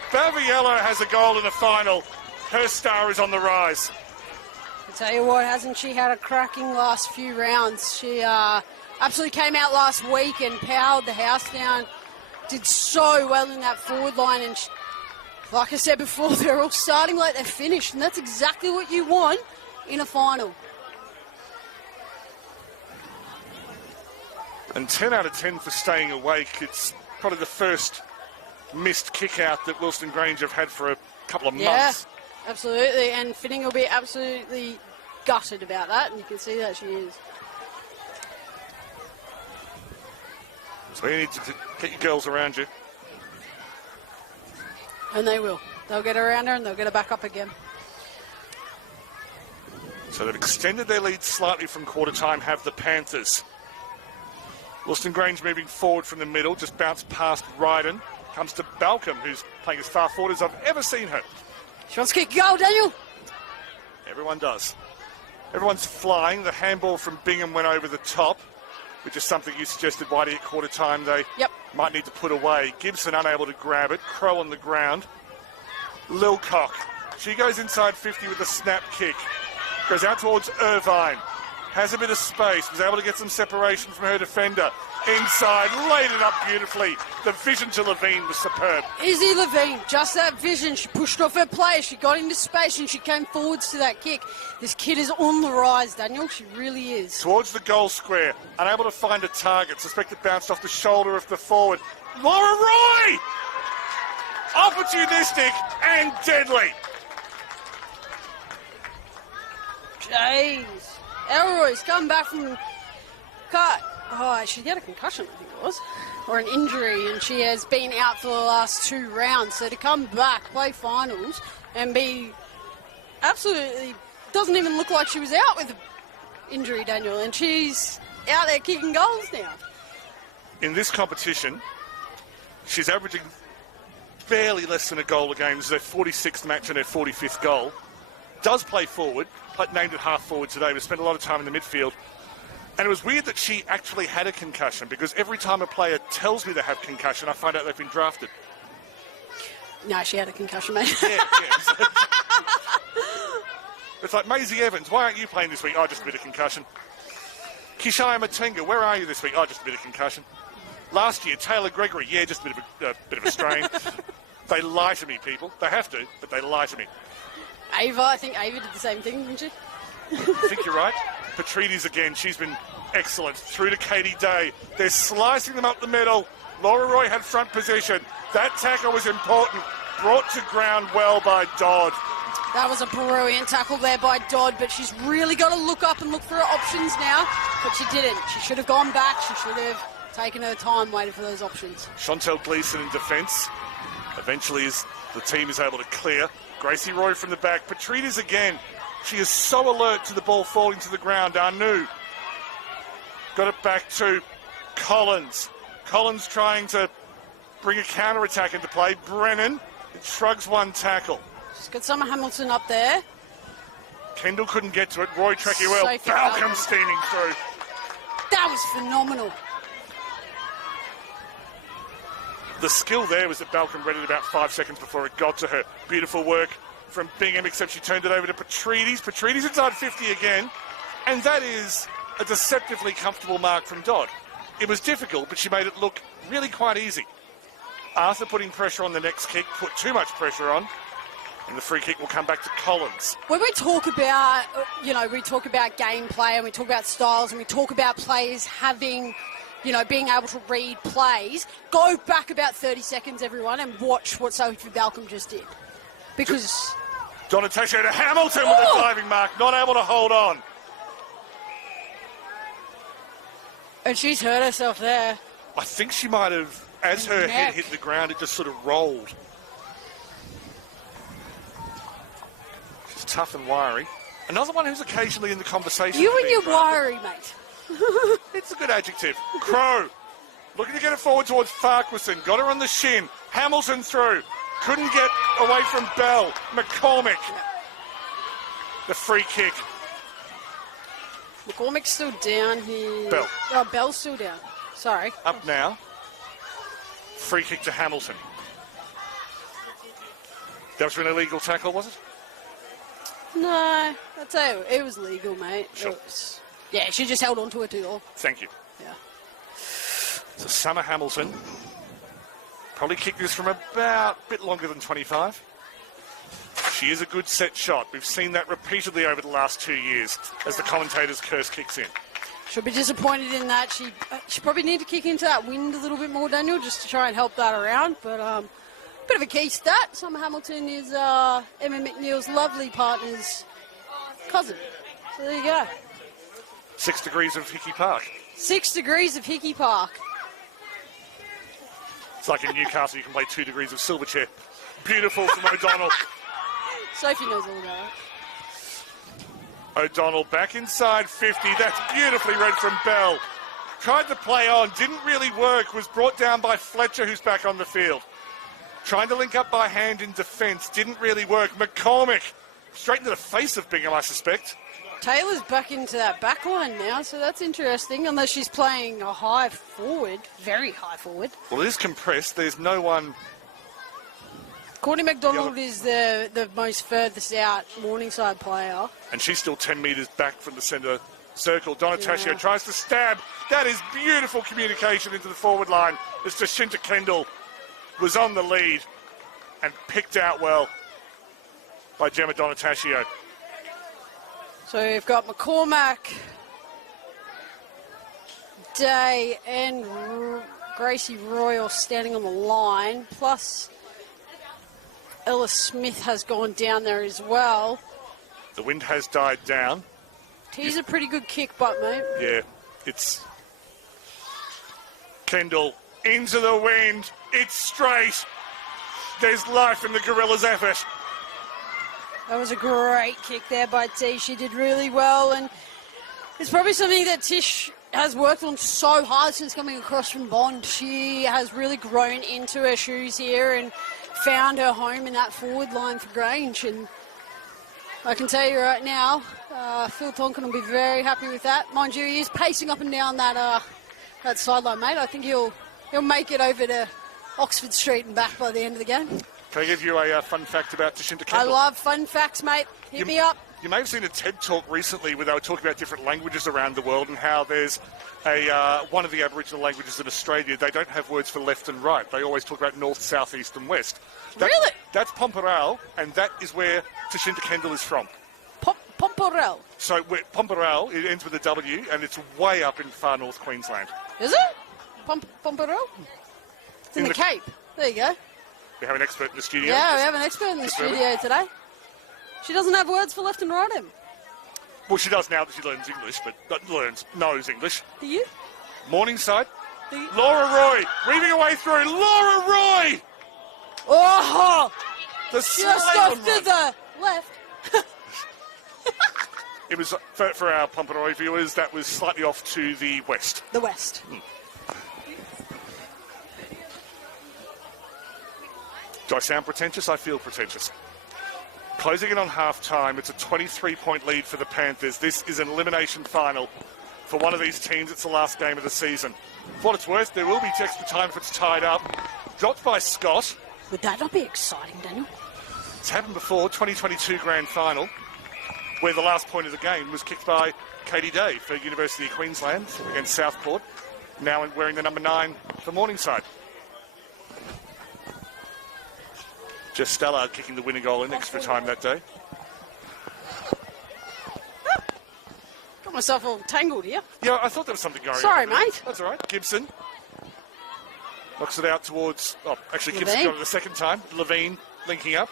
Baviello has a goal in the final. Her star is on the rise. I tell you what, hasn't she had a cracking last few rounds? She absolutely came out last week and powered the house down. Did so well in that forward line, and like I said before, they're all starting like they're finished, and that's exactly what you want in a final. And 10 out of 10 for staying awake. It's probably the first missed kick out that Wilston Grange have had for a couple of months. Yeah, absolutely, and Finning will be absolutely gutted about that, and you can see that she is. So you need to get your girls around you. And they will. They'll get around her and they'll get her back up again. So they've extended their lead slightly from quarter time, have the Panthers. Wilston Grange moving forward from the middle, just bounced past Ryden. Comes to Balcom, who's playing as far forward as I've ever seen her. She wants to kick goal, Daniel. Everyone does. Everyone's flying. The handball from Bingham went over the top, which is something you suggested, Whitey, at quarter time they might need to put away. Gibson unable to grab it. Crow on the ground. Lilcock. She goes inside 50 with a snap kick. Goes out towards Irvine. Has a bit of space. Was able to get some separation from her defender. Inside, laid it up beautifully. The vision to Levine was superb. Izzy Levine, just that vision. She pushed off her player. She got into space and she came forwards to that kick. This kid is on the rise, Daniel. She really is. Towards the goal square. Unable to find a target. Suspect it bounced off the shoulder of the forward. Laura Roy! Opportunistic and deadly. Jeez. Elroy's come back from cut. Oh, she had a concussion, I think it was, or an injury, and she has been out for the last 2 rounds. So to come back, play finals, and be absolutely, doesn't even look like she was out with an injury, Daniel, and she's out there kicking goals now. In this competition, she's averaging barely less than a goal a game. This is her 46th match and her 45th goal. Does play forward, named at half forward today, but spent a lot of time in the midfield. And it was weird that she actually had a concussion, because every time a player tells me they have concussion, I find out they've been drafted. No, she had a concussion, mate. Yeah. It's like Maisie Evans, why aren't you playing this week? Oh, just a bit of concussion. Kishaya Matenga, where are you this week? Oh, just a bit of concussion. Last year, Taylor Gregory, yeah, just a bit of a strain. They lie to me, people. They have to, but they lie to me. Ava, I think Ava did the same thing, didn't she? I think you're right. Patrides again, she's been excellent. Through to Katie Day. They're slicing them up the middle. Laura Roy had front position. That tackle was important. Brought to ground well by Dodd. That was a brilliant tackle there by Dodd, but she's really got to look up and look for her options now. But she didn't. She should have gone back. She should have taken her time waiting for those options. Chantel Gleeson in defence. Eventually, as the team is able to clear. Gracie Roy from the back. Patrides again. She is so alert to the ball falling to the ground. Arnu got it back to Collins. Collins trying to bring a counter-attack into play. Brennan, it shrugs one tackle. She's got Summer Hamilton up there. Kendall couldn't get to it. Roy Trecky well. Balcom steaming through. That was phenomenal. The skill there was that Balcom read it about 5 seconds before it got to her. Beautiful work from Bingham, except she turned it over to Patrides. Patrides inside 50 again. And that is a deceptively comfortable mark from Dodd. It was difficult, but she made it look really quite easy. Arthur putting pressure on the next kick, put too much pressure on, and the free kick will come back to Collins. When we talk about, we talk about gameplay and we talk about styles and we talk about players having, being able to read plays, go back about 30 seconds, everyone, and watch what Sophie Balcom just did. Because... Donatesha to Hamilton with a diving mark, not able to hold on. And she's hurt herself there. I think she might have, as her head hit the ground, it just sort of rolled. She's tough and wiry. Another one who's occasionally in the conversation. You and your wiry, mate. It's a good adjective. Crow, looking to get it forward towards Farquharson. Got her on the shin. Hamilton through. Couldn't get away from Bell. McCormick. The free kick. McCormick's still down here. Bell. Oh, Bell's still down. Sorry. Up now. Free kick to Hamilton. That was an illegal tackle, was it? No, I'd say it was legal, mate. Sure. Yeah, she just held on to it too long. Thank you. Yeah. So Summer Hamilton probably kicked this from about a bit longer than 25. She is a good set shot. We've seen that repeatedly over the last 2 years as the commentator's curse kicks in. She'll be disappointed in that. She probably need to kick into that wind a little bit more, Daniel, just to try and help that around. But bit of a key stat. Summer Hamilton is Emma McNeil's lovely partner's cousin. So there you go. 6 degrees of Hickey Park. 6 degrees of Hickey Park. It's like in Newcastle, you can play 2 degrees of Silverchair. Beautiful from O'Donnell. Sophie knows all about it. O'Donnell back inside 50. That's beautifully read from Bell. Tried to play on, didn't really work. Was brought down by Fletcher, who's back on the field. Trying to link up by hand in defence, didn't really work. McCormick, straight into the face of Bingham, I suspect. Taylor's back into that back line now, so that's interesting, unless she's playing a high forward, very high forward. Well, it is compressed. There's no one... Courtney McDonald is the most furthest out Morningside player. And she's still 10 metres back from the centre circle. Donataccio tries to stab. That is beautiful communication into the forward line as Tashinta Kendall was on the lead and picked out well by Gemma Donataccio. So we've got McCormack, Day and Gracie Royal standing on the line, plus Ella Smith has gone down there as well. The wind has died down. He's a pretty good kick, but mate. Yeah, it's Kendall into the wind. It's straight. There's life in the Gorillas' effort. That was a great kick there by T. She did really well, and it's probably something that Tish has worked on so hard since coming across from Bond. She has really grown into her shoes here and found her home in that forward line for Grange. And I can tell you right now, Phil Tonkin will be very happy with that. Mind you, he is pacing up and down that sideline, mate. I think he'll make it over to Oxford Street and back by the end of the game. Can I give you a fun fact about Tashinta Kendall? I love fun facts, mate. Hit me up. You may have seen a TED Talk recently where they were talking about different languages around the world and how there's one of the Aboriginal languages in Australia, they don't have words for left and right. They always talk about north, south, east and west. Really? That's Pomperau, and that is where Tashinta Kendall is from. Pomperau? So Pomperau, it ends with a W, and it's way up in far north Queensland. Is it? Pomperau? It's in the Cape. There you go. We have an expert in the studio. Yeah, we have an expert in the studio today. She doesn't have words for left and right him. Well, she does now that she learns English, but knows English. Do you? Morningside. Laura Roy, weaving away through. Laura Roy! Oh! Just off to the left. It was, for our Pomperoy viewers, that was slightly off to the west. The west. Do I sound pretentious? I feel pretentious. Closing in on half-time, it's a 23-point lead for the Panthers. This is an elimination final. For one of these teams, it's the last game of the season. For what it's worth, there will be extra time if it's tied up. Dropped by Scott. Would that not be exciting, Daniel? It's happened before, 2022 grand final, where the last point of the game was kicked by Katie Day for University of Queensland against Southport, now wearing the number 9 for Morningside. Jess Stallard kicking the winning goal in extra time that day. Got myself all tangled here. Yeah, I thought there was something going on. Sorry, mate. That's all right. Gibson knocks it out towards... Oh, actually, Levine. Gibson got it the second time. Levine linking up.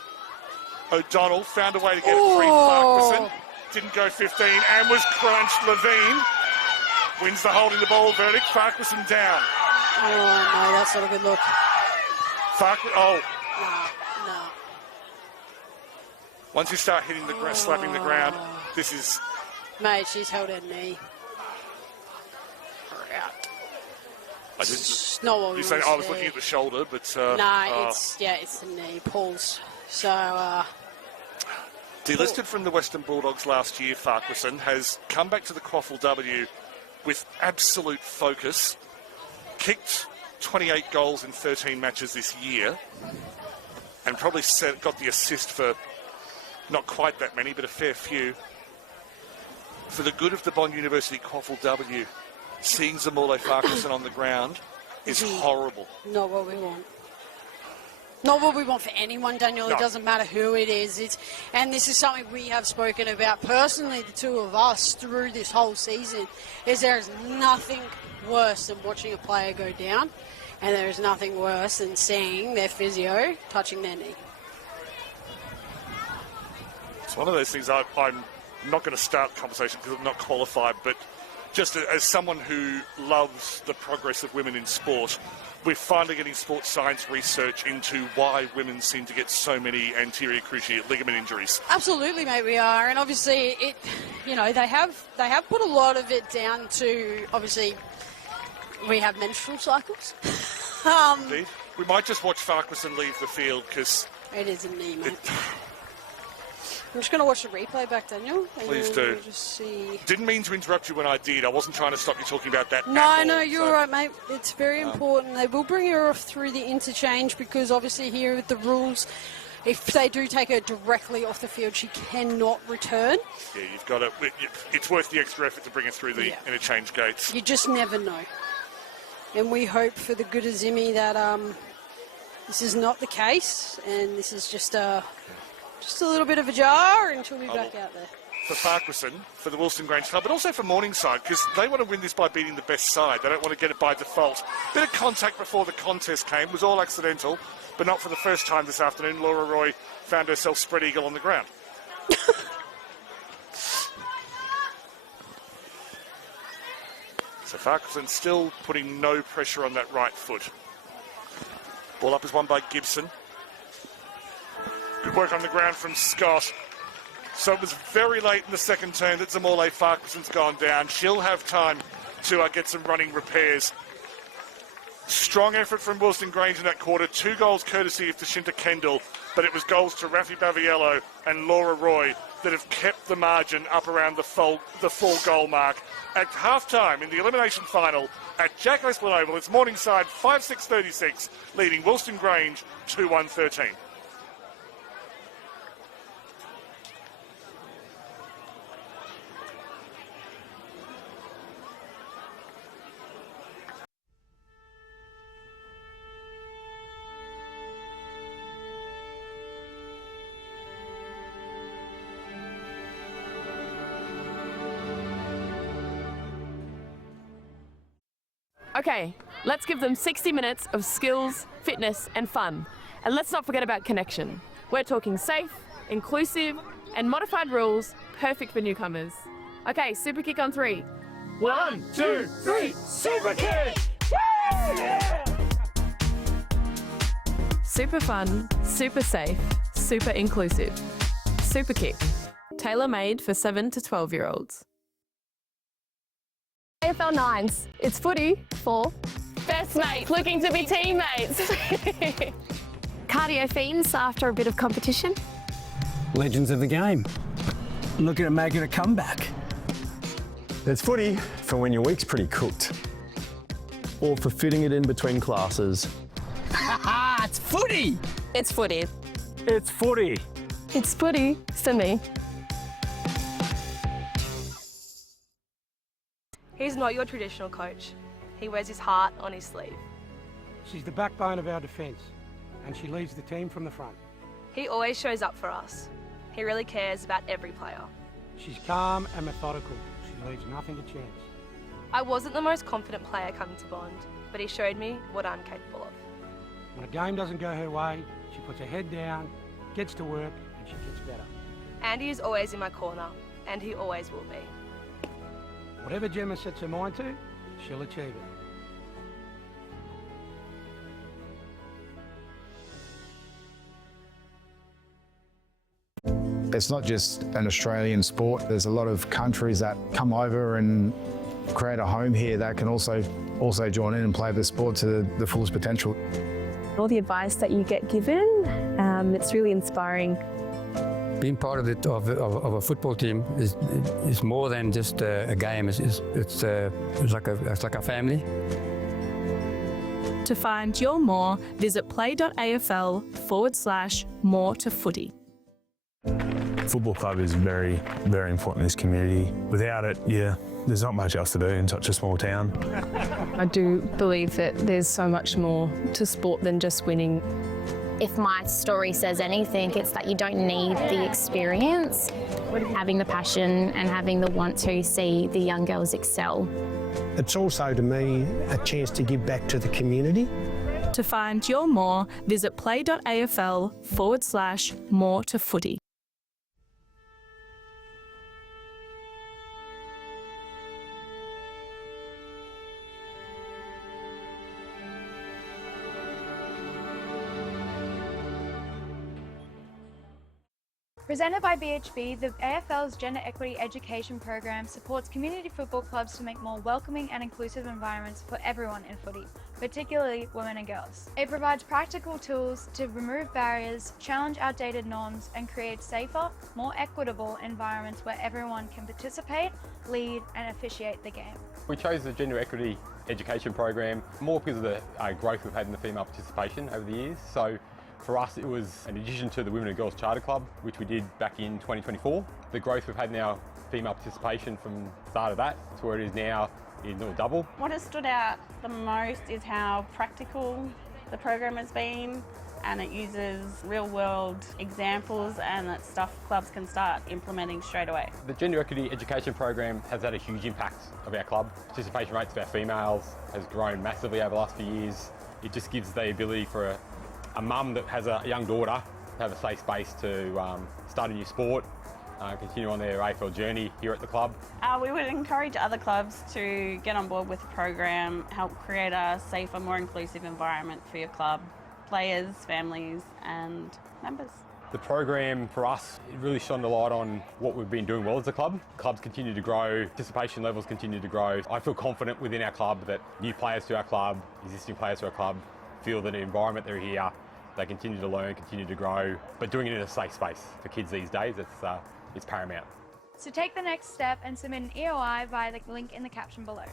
O'Donnell found a way to get it free. Farquharson didn't go 15 and was crunched. Levine wins the holding the ball verdict. Farquharson down. Oh, no, that's not a good look. No. No. Once you start hitting the slapping the ground, this is... Mate, she's held her knee. It's not what we You're saying want I to was see. looking at the shoulder, but... it's the knee. Paul's. So, Delisted from the Western Bulldogs last year, Farquharson has come back to the QAFLW with absolute focus. Kicked 28 goals in 13 matches this year. And probably got the assist for not quite that many, but a fair few. For the good of the Bond University QAFLW, seeing Zamole Farquharson on the ground is horrible. Not what we want. Not what we want for anyone, Daniel. No. It doesn't matter who it is. And this is something we have spoken about personally, the two of us, through this whole season, is there is nothing worse than watching a player go down, and there is nothing worse than seeing their physio touching their knee. It's one of those things I'm not going to start the conversation because I'm not qualified, but just as someone who loves the progress of women in sport, we're finally getting sports science research into why women seem to get so many anterior cruciate ligament injuries. Absolutely, mate, we are. And obviously, they have put a lot of it down to, obviously, we have menstrual cycles. Indeed. We might just watch Farquharson leave the field because... It is a knee, mate. I'm just going to watch the replay back, Daniel. Please do. Just see. Didn't mean to interrupt you when I did. I wasn't trying to stop you talking about that. No, you're all right, mate. It's very important. They will bring her off through the interchange because obviously here with the rules, if they do take her directly off the field, she cannot return. Yeah, you've got to... It's worth the extra effort to bring her through the interchange gates. You just never know. And we hope for the good of Zimmy that this is not the case and this is just a little bit of a jar and she'll be back out there. For Farquharson, for the Wilston Grange Club, but also for Morningside, because they want to win this by beating the best side. They don't want to get it by default. Bit of contact before the contest came, was all accidental, but not for the first time this afternoon. Laura Roy found herself spread eagle on the ground. So Farquharson still putting no pressure on that right foot. Ball up is won by Gibson. Good work on the ground from Scott. So it was very late in the second term that Zamorle Farquharson's gone down. She'll have time to get some running repairs. Strong effort from Wilston Grange in that quarter. 2 goals courtesy of Tashinta Kendall, but it was goals to Rafi Baviello and Laura Roy that have kept the margin up around the 4-goal mark. At half-time in the elimination final at Jack Westwood Oval, it's Morningside 5-6-36, leading Wilston Grange 2-1-13. Okay, let's give them 60 minutes of skills, fitness and fun. And let's not forget about connection. We're talking safe, inclusive and modified rules, perfect for newcomers. Okay, super kick on 3. 1, 2, 3, super kick! Woo! Yeah! Super fun, super safe, super inclusive. Super kick, tailor-made for 7 to 12-year-olds. AFL 9s, it's footy for best mates looking to be teammates. cardio fiends after a bit of competition. Legends of the game, looking at making a comeback. There's footy for when your week's pretty cooked. Or for fitting it in between classes. It's footy! It's footy. It's footy. It's footy for me. He's not your traditional coach. He wears his heart on his sleeve. She's the backbone of our defence, and she leads the team from the front. He always shows up for us. He really cares about every player. She's calm and methodical. She leaves nothing to chance. I wasn't the most confident player coming to Bond, but he showed me what I'm capable of. When a game doesn't go her way, she puts her head down, gets to work, and she gets better. Andy is always in my corner, and he always will be. Whatever Gemma sets her mind to, she'll achieve it. It's not just an Australian sport. There's a lot of countries that come over and create a home here that can also join in and play the sport to the fullest potential. All the advice that you get given, it's really inspiring. Being part of a football team is more than just a game. It's like a family. To find your more, visit play.afl/more to footy. Football club is very, very important in this community. Without it, there's not much else to do in such a small town. I do believe that there's so much more to sport than just winning. If my story says anything, it's that you don't need the experience, having the passion and having the want to see the young girls excel. It's also, to me, a chance to give back to the community. To find your more, visit play.afl/more to footy. Presented by BHB, the AFL's Gender Equity Education Program supports community football clubs to make more welcoming and inclusive environments for everyone in footy, particularly women and girls. It provides practical tools to remove barriers, challenge outdated norms, and create safer, more equitable environments where everyone can participate, lead, and officiate the game. We chose the Gender Equity Education Program more because of the growth we've had in the female participation over the years. So for us, it was an addition to the Women and Girls Charter Club, which we did back in 2024. The growth we've had in our female participation from the start of that to where it is now is nearly double. What has stood out the most is how practical the program has been, and it uses real-world examples and that stuff clubs can start implementing straight away. The Gender Equity Education Program has had a huge impact of our club. Participation rates of our females has grown massively over the last few years. It just gives the ability for a mum that has a young daughter to have a safe space to start a new sport, continue on their AFL journey here at the club. We would encourage other clubs to get on board with the program, help create a safer, more inclusive environment for your club, players, families and members. The program for us, it really shone a light on what we've been doing well as a club. Clubs continue to grow, participation levels continue to grow. I feel confident within our club that new players to our club, existing players to our club, feel that the environment they're here, they continue to learn, continue to grow, but doing it in a safe space. For kids these days, it's paramount. So take the next step and submit an EOI via the link in the caption below.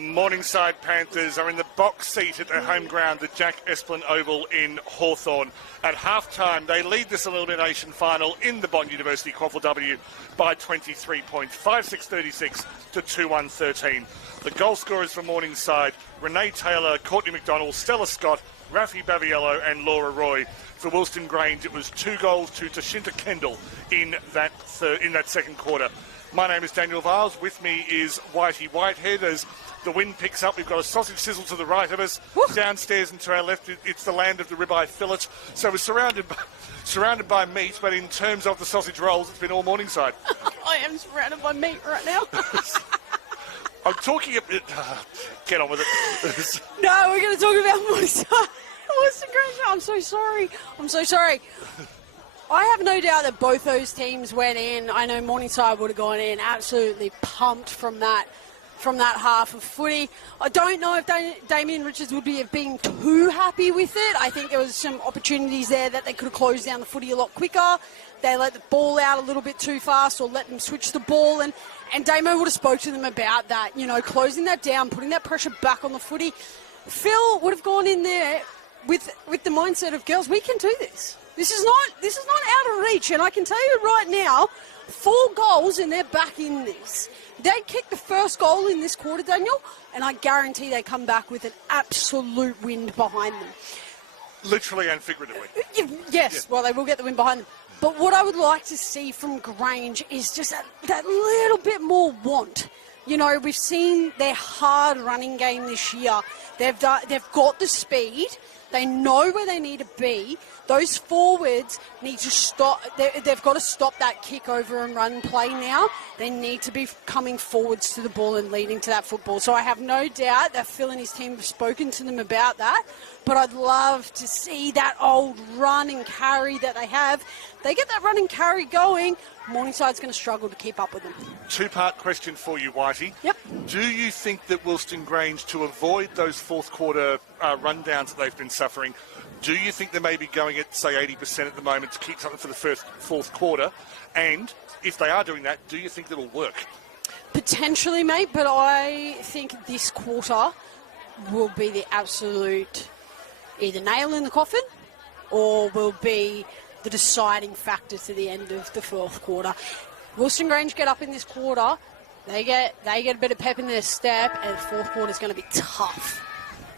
Morningside Panthers are in the box seat at their home ground, the Jack Esplin Oval in Hawthorn. At half-time, they lead this elimination final in the Bond University QAFLW by 23 points, 5-6-36 to 2-1-13. The goal scorers for Morningside, Renee Taylor, Courtney McDonald, Stella Scott, Rafi Baviello and Laura Roy. For Wilston Grange, it was 2 goals to Tashinta Kendall in that second quarter. My name is Daniel Viles. With me is Whitey Whitehead. As the wind picks up, we've got a sausage sizzle to the right of us. Woo! Downstairs and to our left, it's the land of the ribeye fillet. So we're surrounded by meat, but in terms of the sausage rolls, it's been all Morningside. I am surrounded by meat right now. I'm talking a bit... get on with it. No, we're going to talk about Morningside. Wilston Grange. I'm so sorry. I have no doubt that both those teams went in. I know Morningside would have gone in absolutely pumped from that half of footy. I don't know if Damien Richards would have been too happy with it. I think there was some opportunities there that they could have closed down the footy a lot quicker. They let the ball out a little bit too fast or let them switch the ball, and Damo would have spoke to them about that, closing that down, putting that pressure back on the footy. Phil would have gone in there with the mindset of, girls, we can do this. This is not out of reach, and I can tell you right now, 4 goals and they're back in this. They kick the first goal in this quarter, Daniel, and I guarantee they come back with an absolute wind behind them. Literally and figuratively. Yes, well, they will get the wind behind them. But what I would like to see from Grange is just that little bit more want. We've seen their hard running game this year. They've got the speed. They know where they need to be. Those forwards need to stop. They've got to stop that kick over and run play now. They need to be coming forwards to the ball and leading to that football. So I have no doubt that Phil and his team have spoken to them about that. But I'd love to see that old run and carry that they have. They get that run and carry going, Morningside's going to struggle to keep up with them. 2-part question for you, Whitey. Yep. Do you think that Wilston Grange, to avoid those fourth quarter rundowns that they've been suffering, do you think they may be going at, say, 80% at the moment to keep something for the fourth quarter? And if they are doing that, do you think that'll work? Potentially, mate, but I think this quarter will be the absolute either nail in the coffin or will be the deciding factor to the end of the fourth quarter. Wilston Grange get up in this quarter, they get a bit of pep in their step, and the fourth quarter is going to be tough.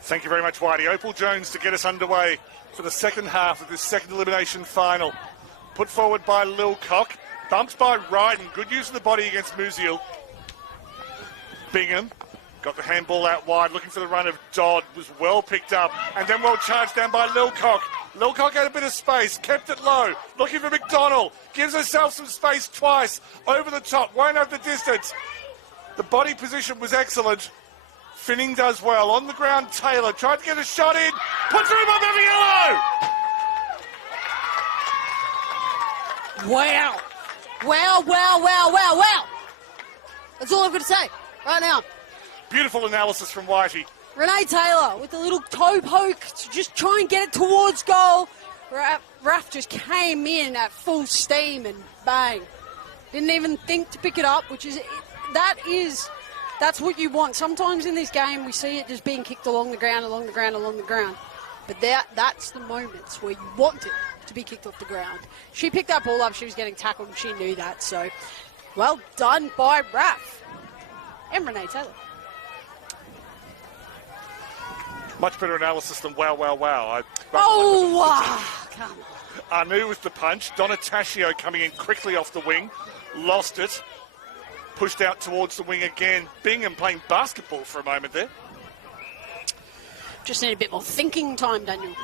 Thank you very much, Whitey. Opal Jones to get us underway for the second half of this second elimination final. Put forward by Lilcock, bumped by Ryden. Good use of the body against Musial. Bingham got the handball out wide, looking for the run of Dodd, was well picked up, and then well charged down by Lilcock. Lilcock had a bit of space, kept it low, looking for McDonald, gives herself some space twice, over the top, won't have the distance. The body position was excellent. Finning does well. On the ground, Taylor tried to get a shot in, puts her in by Baviello! Wow. Wow. That's all I've got to say right now. Beautiful analysis from Whitey. Renee Taylor with a little toe poke to just try and get it towards goal. Raf just came in at full steam and bang. Didn't even think to pick it up, that's what you want. Sometimes in this game we see it just being kicked along the ground. But that's the moments where you want it to be kicked off the ground. She picked that ball up, she was getting tackled and she knew that. So, well done by Raf and Renee Taylor. Much better analysis than wow. Come on. Anu with the punch. Donataccio coming in quickly off the wing. Lost it. Pushed out towards the wing again. Bingham playing basketball for a moment there. Just need a bit more thinking time, Daniel.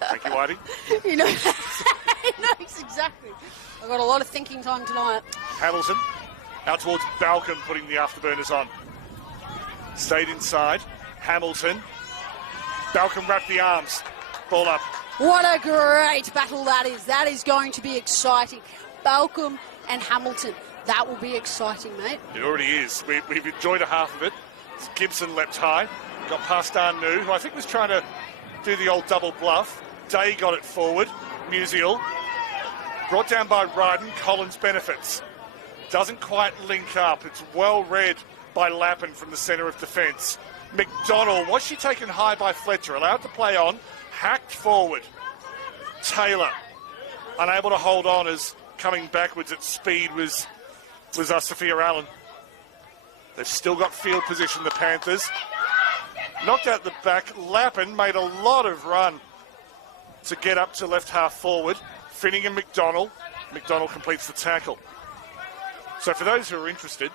Thank you, Whitey. He knows exactly. I've got a lot of thinking time tonight. Hamilton out towards Balcom, putting the afterburners on. Stayed inside. Hamilton. Balcom wrapped the arms. Ball up. What a great battle that is. That is going to be exciting. Balcom and Hamilton. That will be exciting, mate. It already is. We've enjoyed a half of it. Gibson leapt high. Got past Anu, who I think was trying to do the old double bluff. Day got it forward. Musial. Brought down by Ryden. Collins benefits. Doesn't quite link up. It's well read by Lappin from the centre of defence. McDonald, was she taken high by Fletcher? Allowed to play on, hacked forward. Taylor, unable to hold on as coming backwards at speed was Sophia Allen. They've still got field position, the Panthers. Knocked out the back. Lappin made a lot of run to get up to left half forward. Finning and McDonald. McDonald completes the tackle. So for those who are interested,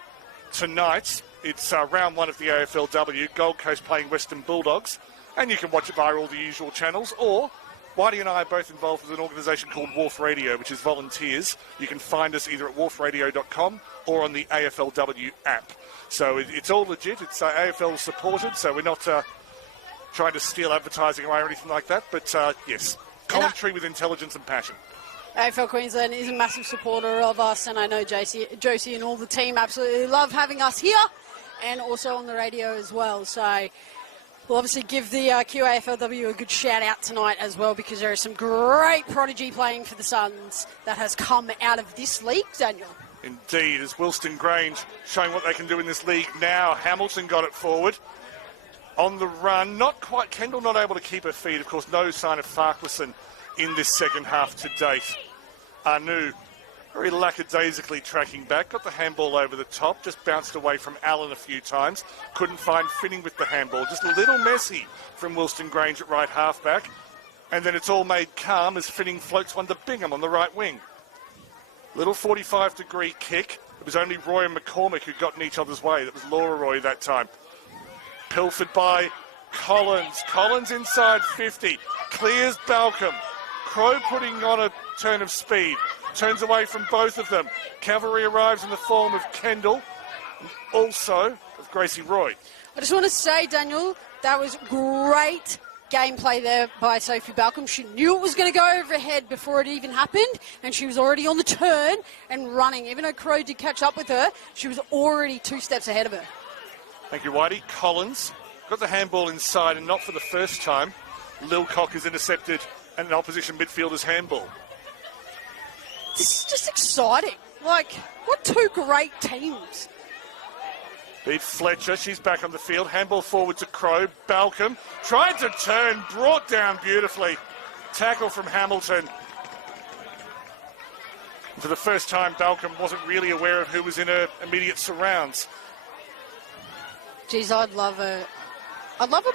tonight it's round 1 of the AFLW, Gold Coast playing Western Bulldogs, and you can watch it via all the usual channels, or Whitey and I are both involved with an organisation called Wharf Radio, which is volunteers. You can find us either at wharfradio.com or on the AFLW app. So it's all legit, it's AFL supported, so we're not trying to steal advertising away or anything like that, but yes, commentary with intelligence and passion. AFL Queensland is a massive supporter of us, and I know Josie and all the team absolutely love having us here and also on the radio as well. So we'll obviously give the QAFLW a good shout out tonight as well, because there is some great prodigy playing for the Suns that has come out of this league, Daniel. Indeed, as Wilston Grange showing what they can do in this league now. Hamilton got it forward. On the run, not quite, Kendall not able to keep her feet. Of course, no sign of Farquharson in this second half to date. Anu very lackadaisically tracking back, got the handball over the top, just bounced away from Allen a few times, couldn't find Finning with the handball, just a little messy from Wilston Grange at right halfback, and then it's all made calm as Finning floats one to Bingham on the right wing. Little 45-degree kick. It was only Roy and McCormick who got in each other's way. That was Laura Roy that time. Pilfered by Collins. Collins inside 50. Clears Balcombe. Crow putting on a turn of speed. Turns away from both of them. Cavalry arrives in the form of Kendall. And also of Gracie Roy. I just want to say, Daniel, that was great gameplay there by Sophie Balcombe. She knew it was going to go overhead before it even happened, and she was already on the turn and running. Even though Crow did catch up with her, she was already 2 steps ahead of her. Thank you, Whitey. Collins got the handball inside, and not for the first time. Lilcock is intercepted and an opposition midfielder's handball. This is just exciting. Like, what 2 great teams. Beat Fletcher, she's back on the field. Handball forward to Crow. Balcombe tried to turn, brought down beautifully. Tackle from Hamilton. For the first time, Balcombe wasn't really aware of who was in her immediate surrounds. Geez, I'd love a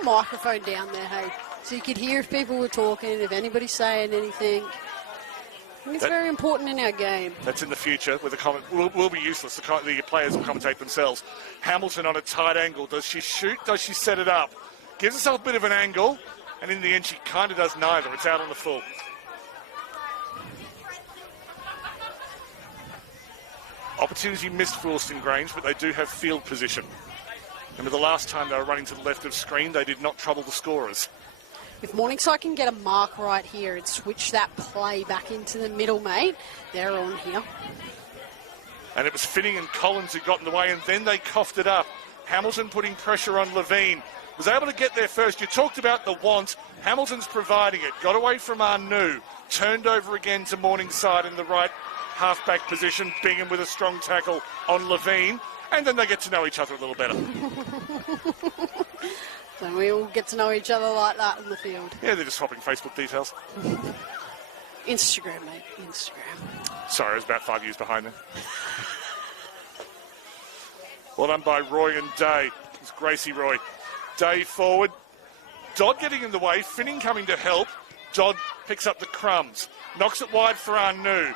microphone down there, hey? So you could hear if people were talking, if anybody's saying anything. I think it's very important in our game. That's in the future, where the comment will be useless. The players will commentate themselves. Hamilton on a tight angle. Does she shoot? Does she set it up? Gives herself a bit of an angle, and in the end, she kind of does neither. It's out on the full. Opportunity missed for Wilston Grange, but they do have field position. Remember the last time they were running to the left of screen, they did not trouble the scorers. If Morningside can get a mark right here and switch that play back into the middle, mate, they're on here. And it was Finning and Collins who got in the way, and then they coughed it up. Hamilton putting pressure on Levine. Was able to get there first. You talked about the want. Hamilton's providing it. Got away from Anu. Turned over again to Morningside in the right halfback position. Bingham with a strong tackle on Levine. And then they get to know each other a little better. So we all get to know each other like that on the field. Yeah, they're just swapping Facebook details. Instagram, mate. Instagram. Sorry, I was about 5 years behind them. Well done by Roy and Day. It's Gracie Roy. Day forward. Dodd getting in the way. Finning coming to help. Dodd picks up the crumbs. Knocks it wide for Anu.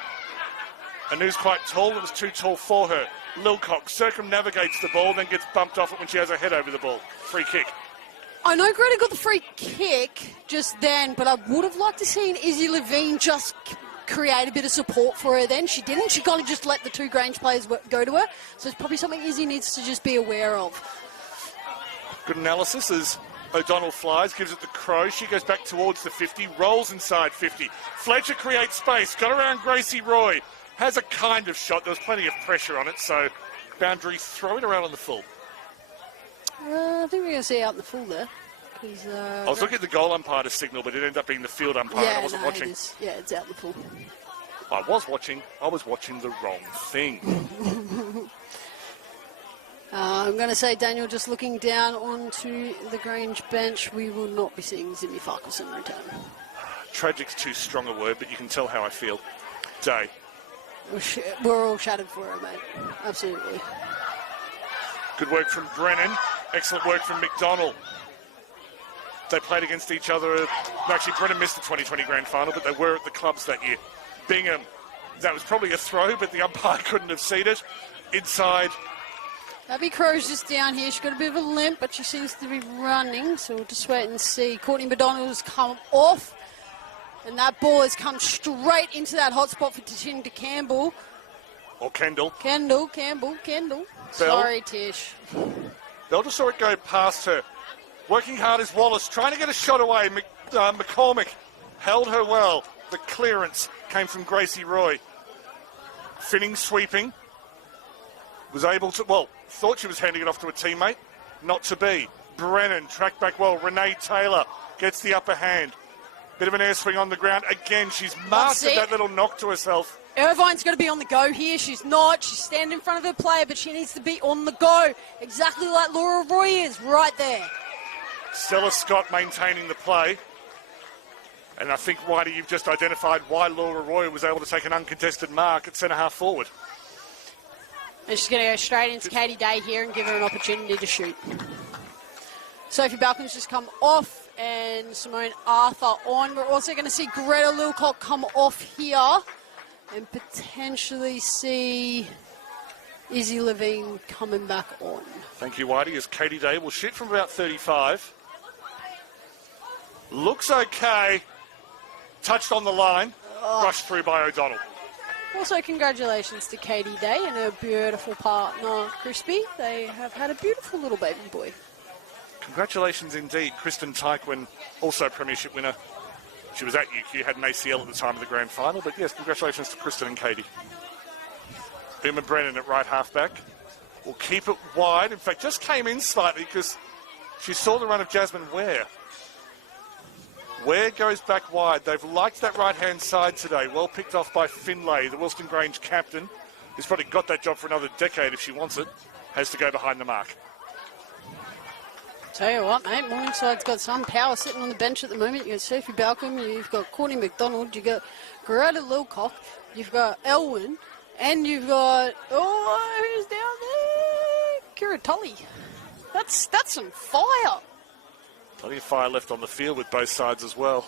Anu's quite tall. It was too tall for her. Lilcock circumnavigates the ball, then gets bumped off it when she has her head over the ball. Free kick. I know Greta got the free kick just then, but I would have liked to seen Izzy Levine just create a bit of support for her then. She didn't. She kind of just let the 2 Grange players go to her. So it's probably something Izzy needs to just be aware of. Good analysis as O'Donnell flies, gives it to Crow. She goes back towards the 50, rolls inside 50. Fletcher creates space, got around Gracie Roy. Has a kind of shot. There was plenty of pressure on it, so boundary, throw it around on the full. I think we're going to see out in the full there. I was looking at the goal umpire to signal, but it ended up being the field umpire. I wasn't watching. It's out in the full. I was watching the wrong thing. I'm going to say, Daniel, just looking down onto the Grange bench, we will not be seeing Zimmy Farquharson return. Tragic's too strong a word, but you can tell how I feel. Day. We're all shattered for her, mate. Absolutely. Good work from Brennan. Excellent work from McDonald. They played against each other. Actually, Brennan missed the 2020 Grand Final, but they were at the clubs that year. Bingham, that was probably a throw, but the umpire couldn't have seen it. Inside. Abby Crow's just down here. She's got a bit of a limp, but she seems to be running, so we'll just wait and see. Courtney McDonald's come off, and that ball has come straight into that hot spot for Tishinda Campbell. Or Kendall. Campbell. Sorry, Tish. Bell just saw it go past her. Working hard is Wallace, trying to get a shot away. McCormick held her well. The clearance came from Gracie Roy. Finning sweeping. Was able to, thought she was handing it off to a teammate. Not to be. Brennan tracked back well. Renee Taylor gets the upper hand. Bit of an air swing on the ground. Again, she's mastered that little knock to herself. Irvine's got to be on the go here. She's not. She's standing in front of her player, but she needs to be on the go. Exactly like Laura Roy is right there. Stella Scott maintaining the play. And I think, Whitey, you've just identified why Laura Roy was able to take an uncontested mark at centre-half forward. And she's going to go straight into Katie Day here and give her an opportunity to shoot. Sophie Balcon's just come off and Simone Arthur on. We're also going to see Greta Lilcock come off here and potentially see Izzy Levine coming back on. Thank you, Whitey, as Katie Day will shoot from about 35. Looks okay. Touched on the line. Rushed through by O'Donnell. Also, congratulations to Katie Day and her beautiful partner, Crispy. They have had a beautiful little baby boy. Congratulations indeed. Kristen Tyquin, also premiership winner. She was at UQ, had an ACL at the time of the grand final, but yes, congratulations to Kristen and Katie. Uma Brennan at right halfback will keep it wide. In fact, just came in slightly because she saw the run of Jasmine Ware. Ware goes back wide. They've liked that right-hand side today. Well picked off by Finlay, the Wilston Grange captain, who's probably got that job for another decade if she wants it, has to go behind the mark. Tell you what, mate, Morningside's got some power sitting on the bench at the moment. You've got Sophie Balcom, you've got Courtney McDonald, you've got Greta Lilcock, you've got Elwyn, and you've got, who's down there? Kira Tully. That's some fire. Plenty of fire left on the field with both sides as well.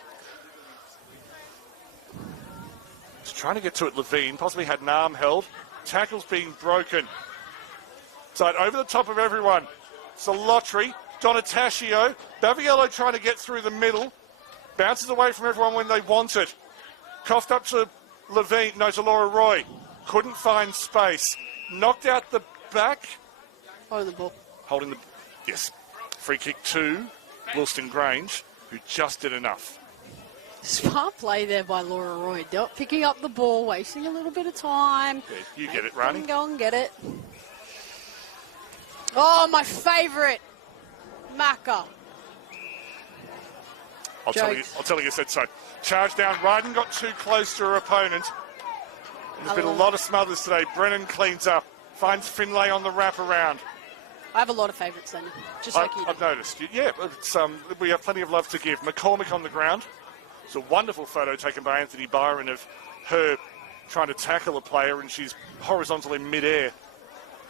Just trying to get to it, Levine. Possibly had an arm held. Tackles being broken. So over the top of everyone. Solotri, Donataccio. Baviello trying to get through the middle. Bounces away from everyone when they want it. Coughed up to Levine. No, to Laura Roy. Couldn't find space. Knocked out the back. Holding the ball. Holding the... Yes. Free kick to Wilston Grange, who just did enough. Smart play there by Laura Roy. Picking up the ball, wasting a little bit of time. Yeah, you get it, Rani. Go and get it. Oh, my favourite. Macca. I'll tell you, you said so. Charge down. Ryden got too close to her opponent. There's been a lot of smothers today. Brennan cleans up. Finds Finlay on the wraparound. I have a lot of favourites then, just like you do. I've noticed. Yeah, it's, we have plenty of love to give. McCormick on the ground. It's a wonderful photo taken by Anthony Byron of her trying to tackle a player and she's horizontal in mid-air.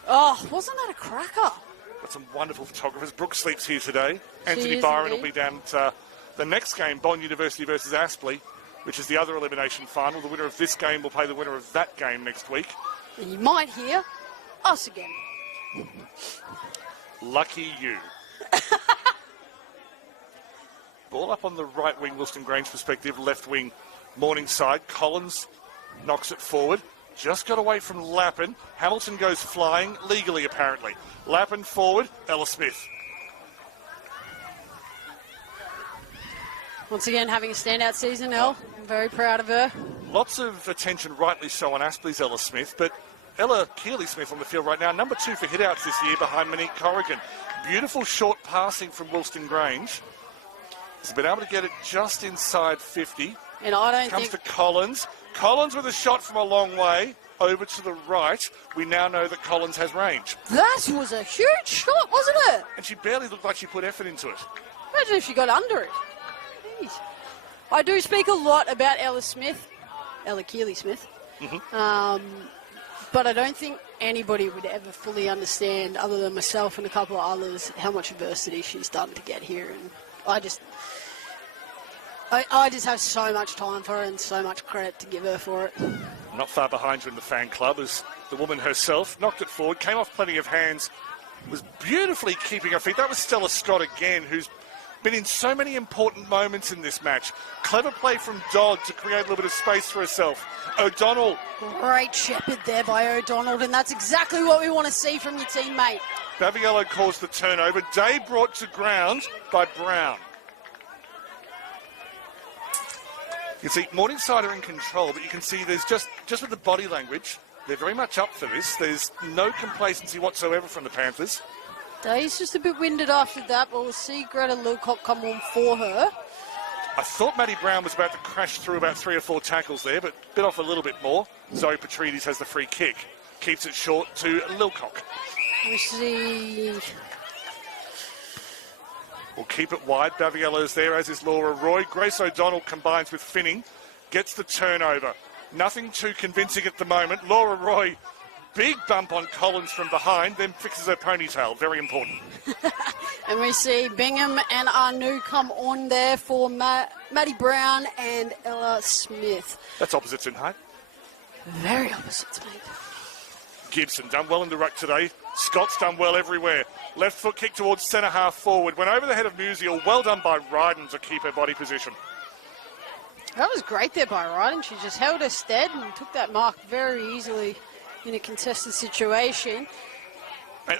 Oh, wasn't that a cracker? Got some wonderful photographers. Brooke Sleep's here today. Anthony Byron will be down at the next game, Bond University versus Aspley, which is the other elimination final. The winner of this game will play the winner of that game next week. And you might hear us again. Lucky you. Ball up on the right wing, Wilston Grange perspective. Left wing, Morningside. Collins knocks it forward. Just got away from Lappin. Hamilton goes flying, legally apparently. Lappin forward, Ella Smith. Once again, having a standout season, Elle. I'm very proud of her. Lots of attention, rightly so, on Aspley's Ella Smith, but Ella Keeley-Smith on the field right now, number 2 for hit-outs this year behind Monique Corrigan. Beautiful short passing from Wilston Grange. Has been able to get it just inside 50. And I don't Comes to Collins. Collins with a shot from a long way over to the right. We now know that Collins has range. That was a huge shot, wasn't it? And she barely looked like she put effort into it. Imagine if she got under it. Jeez. I do speak a lot about Ella Keeley-Smith. But I don't think anybody would ever fully understand, other than myself and a couple of others, how much adversity she's done to get here. And I just have so much time for her and so much credit to give her for it. Not far behind her in the fan club as the woman herself knocked it forward, came off plenty of hands, was beautifully keeping her feet. That was Stella Scott again, who's been in so many important moments in this match. Clever play from Dodd to create a little bit of space for herself. O'Donnell. Great shepherd there by O'Donnell, and that's exactly what we want to see from your teammate. Baviello caused the turnover. Day brought to ground by Brown. You see, Morningside are in control, but you can see there's just with the body language, they're very much up for this. There's no complacency whatsoever from the Panthers. Day's just a bit winded after that, but we'll see Greta Lilcock come on for her. I thought Maddie Brown was about to crash through about 3 or 4 tackles there, but bit off a little bit more. Zoe Petrides has the free kick. Keeps it short to Lilcock. We see... We'll keep it wide. Baviello's there, as is Laura Roy. Grace O'Donnell combines with Finning. Gets the turnover. Nothing too convincing at the moment. Laura Roy, big bump on Collins from behind, then fixes her ponytail. Very important. And we see Bingham and Anu come on there for Maddie Brown and Ella Smith. That's opposites in height. Very opposites, mate. Gibson done well in the ruck today. Scott's done well everywhere. Left foot kick towards centre half forward. Went over the head of Musial. Well done by Ryden to keep her body position. That was great there by Ryden. She just held her stead and took that mark very easily in a contested situation. And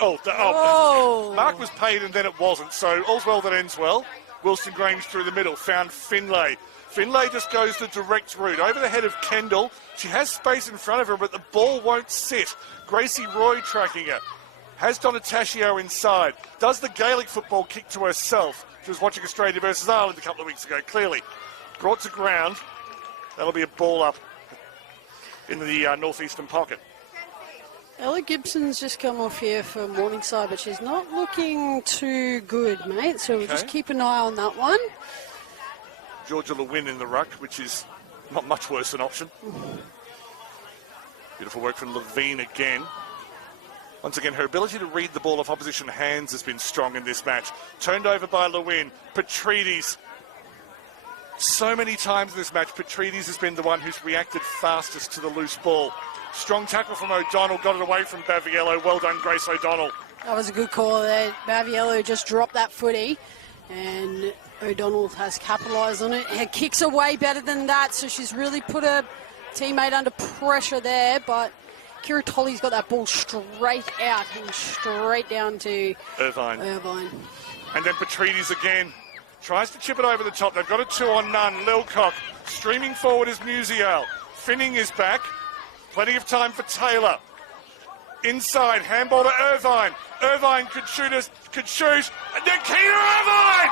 mark was paid and then it wasn't. So all's well that ends well. Wilston Grange through the middle. Found Finlay. Finlay just goes the direct route. Over the head of Kendall. She has space in front of her, but the ball won't sit. Gracie Roy tracking her. Has Donataccio inside. Does the Gaelic football kick to herself. She was watching Australia versus Ireland a couple of weeks ago, clearly. Brought to ground. That'll be a ball up in the northeastern pocket. Ella Gibson's just come off here for Morningside, but she's not looking too good, mate. So we'll just keep an eye on that one. Georgia Lewin in the ruck, which is not much worse an option. Beautiful work from Levine again. Once again, her ability to read the ball off opposition hands has been strong in this match. Turned over by Lewin. Petrides. So many times in this match, Petrides has been the one who's reacted fastest to the loose ball. Strong tackle from O'Donnell, got it away from Baviello. Well done, Grace O'Donnell. That was a good call there. Baviello just dropped that footy, and O'Donnell has capitalised on it. Her kicks are way better than that, so she's really put her teammate under pressure there, but Kira Tolley's got that ball straight out and straight down to Irvine. And then Petrides again. Tries to chip it over the top. They've got a 2-on-none. Lilcock streaming forward is Musial. Finning is back. Plenty of time for Taylor. Inside, handball to Irvine. Irvine could shoot. And Nikita Irvine!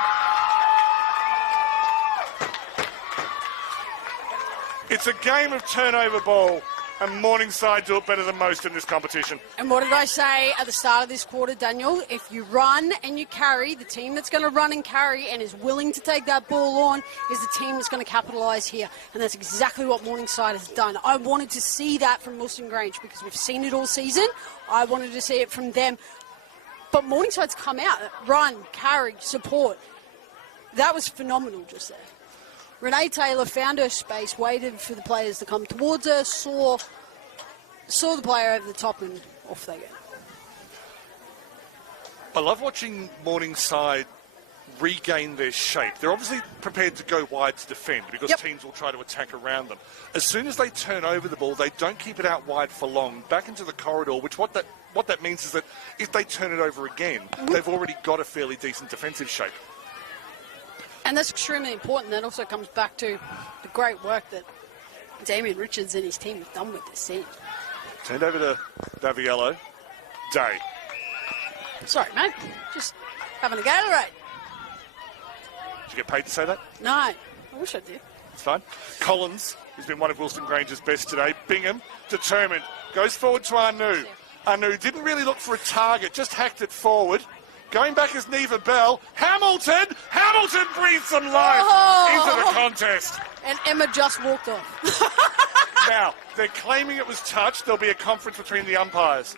It's a game of turnover ball, and Morningside do it better than most in this competition. And what did I say at the start of this quarter, Daniel? If you run and you carry, the team that's going to run and carry and is willing to take that ball on is the team that's going to capitalise here. And that's exactly what Morningside has done. I wanted to see that from Wilston Grange because we've seen it all season. I wanted to see it from them. But Morningside's come out, run, carry, support. That was phenomenal just there. Renee Taylor found her space, waited for the players to come towards her, saw the player over the top, and off they go. I love watching Morningside regain their shape. They're obviously prepared to go wide to defend because teams will try to attack around them. As soon as they turn over the ball, they don't keep it out wide for long, back into the corridor, which what that means is that if they turn it over again, they've already got a fairly decent defensive shape. And that's extremely important. That also comes back to the great work that Damien Richards and his team have done with this team. Turned over to Baviello. Day. Sorry, mate. Just having a Gatorade. Did you get paid to say that? No. I wish I did. That's fine. Collins, who's been one of Wilston Grange's best today. Bingham, determined, goes forward to Anu. Anu didn't really look for a target, just hacked it forward. Going back is Neva Bell. Hamilton breathes some life into the contest. And Emma just walked off. Now, they're claiming it was touched. There'll be a conference between the umpires.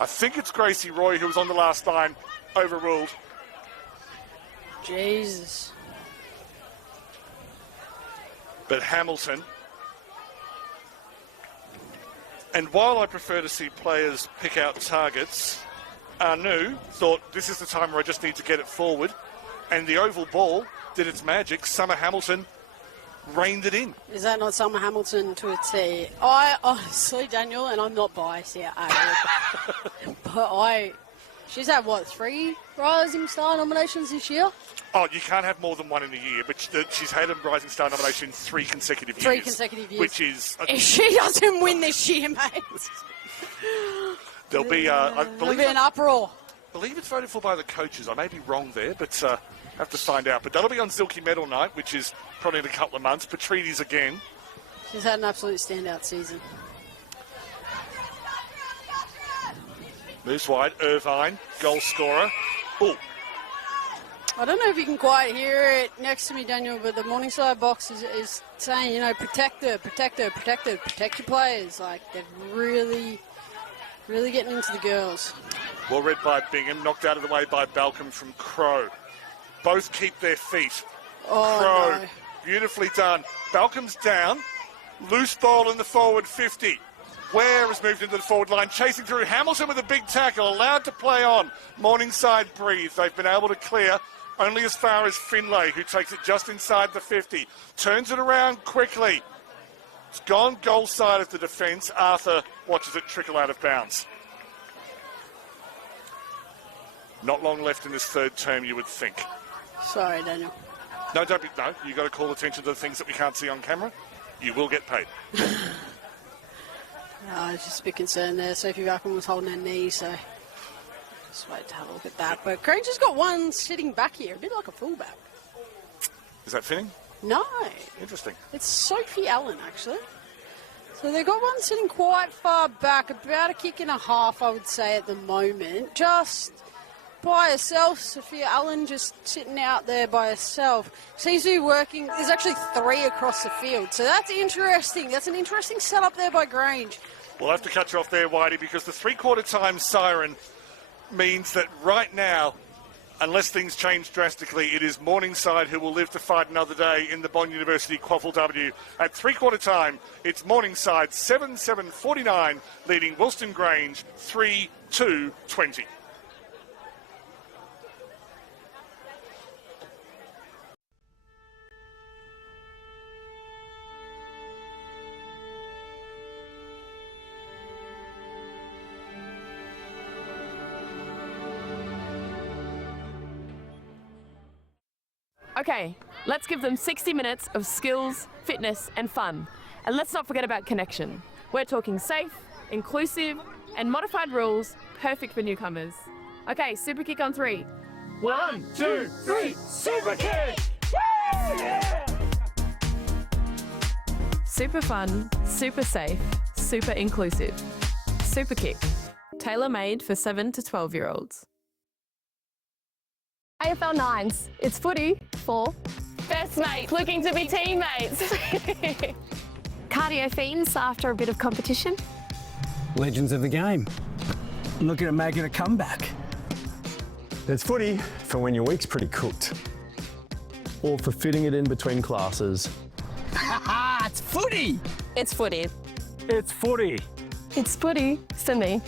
I think it's Gracie Roy who was on the last line, overruled. Jesus. But Hamilton. And while I prefer to see players pick out targets, Anu thought this is the time where I just need to get it forward. And the oval ball did its magic. Summer Hamilton reined it in. Is that not Summer Hamilton to a T? I honestly, Daniel, and I'm not biased here at all, but she's had, what, 3 Rising Star nominations this year? Oh, you can't have more than one in a year, but she's had a Rising Star nomination in 3 consecutive years. 3 consecutive years. Which is... If she doesn't win this year, mate... There'll be, I believe... an uproar. I believe it's voted for by the coaches. I may be wrong there, but have to find out. But that'll be on Zilke Medal Night, which is probably in a couple of months. Petrides again. She's had an absolute standout season. Moves wide. Irvine, goal scorer. Oh. I don't know if you can quite hear it next to me, Daniel, but the Morningside box is saying, you know, protect her, protect your players. Like, they're really getting into the girls. Well read by Bingham, knocked out of the way by Balcom from Crow. Both keep their feet. Oh, Crow, no. Beautifully done. Balcom's down. Loose ball in the forward 50. Ware has moved into the forward line, chasing through. Hamilton with a big tackle, allowed to play on. Morningside breathe. They've been able to clear only as far as Finlay, who takes it just inside the 50. Turns it around quickly. It's gone goal side of the defence. Arthur watches it trickle out of bounds. Not long left in this third term, you would think. Sorry, Daniel. No, don't be. No, you got to call attention to the things that we can't see on camera. You will get paid. I was just a bit concerned there. Sophie Balcom was holding her knee, so just wait to have a look at that. But Grange has got one sitting back here, a bit like a fullback. Is that fitting? No. Interesting. It's Sophie Allen, actually. So they've got one sitting quite far back, about a kick and a half, I would say, at the moment. Just by herself, Sophia Allen just sitting out there by herself. Seems to be working. There's actually 3 across the field. So that's interesting. That's an interesting setup there by Grange. We'll have to cut you off there, Whitey, because the three-quarter time siren means that right now, unless things change drastically, it is Morningside who will live to fight another day in the Bond University QAFLW. At three-quarter time, it's Morningside 7-7-49, leading Wilston Grange 3-2-20. Okay, let's give them 60 minutes of skills, fitness and fun. And let's not forget about connection. We're talking safe, inclusive and modified rules, perfect for newcomers. Okay, super kick on 3. 1, 2, 3, super kick! Woo! Yeah! Super fun, super safe, super inclusive. Super kick, tailor-made for 7 to 12-year-olds. AFL 9s, it's footy for best mates looking to be teammates. cardio fiends after a bit of competition. Legends of the game, looking at making a comeback. There's footy for when your week's pretty cooked, or for fitting it in between classes. It's footy! It's footy. It's footy. It's footy for me.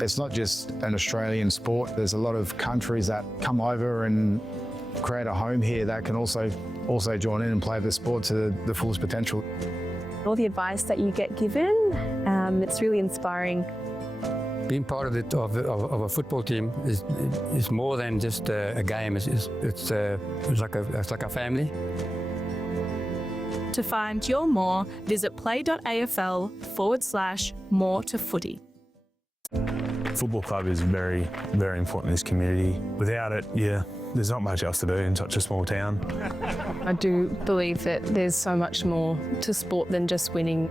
It's not just an Australian sport. There's a lot of countries that come over and create a home here that can also join in and play the sport to the fullest potential. All the advice that you get given, it's really inspiring. Being part of a football team is more than just a game. It's like a family. To find your more, visit play.afl/more to footy. Football club is very, very important in this community. Without it, there's not much else to do in such a small town. I do believe that there's so much more to sport than just winning.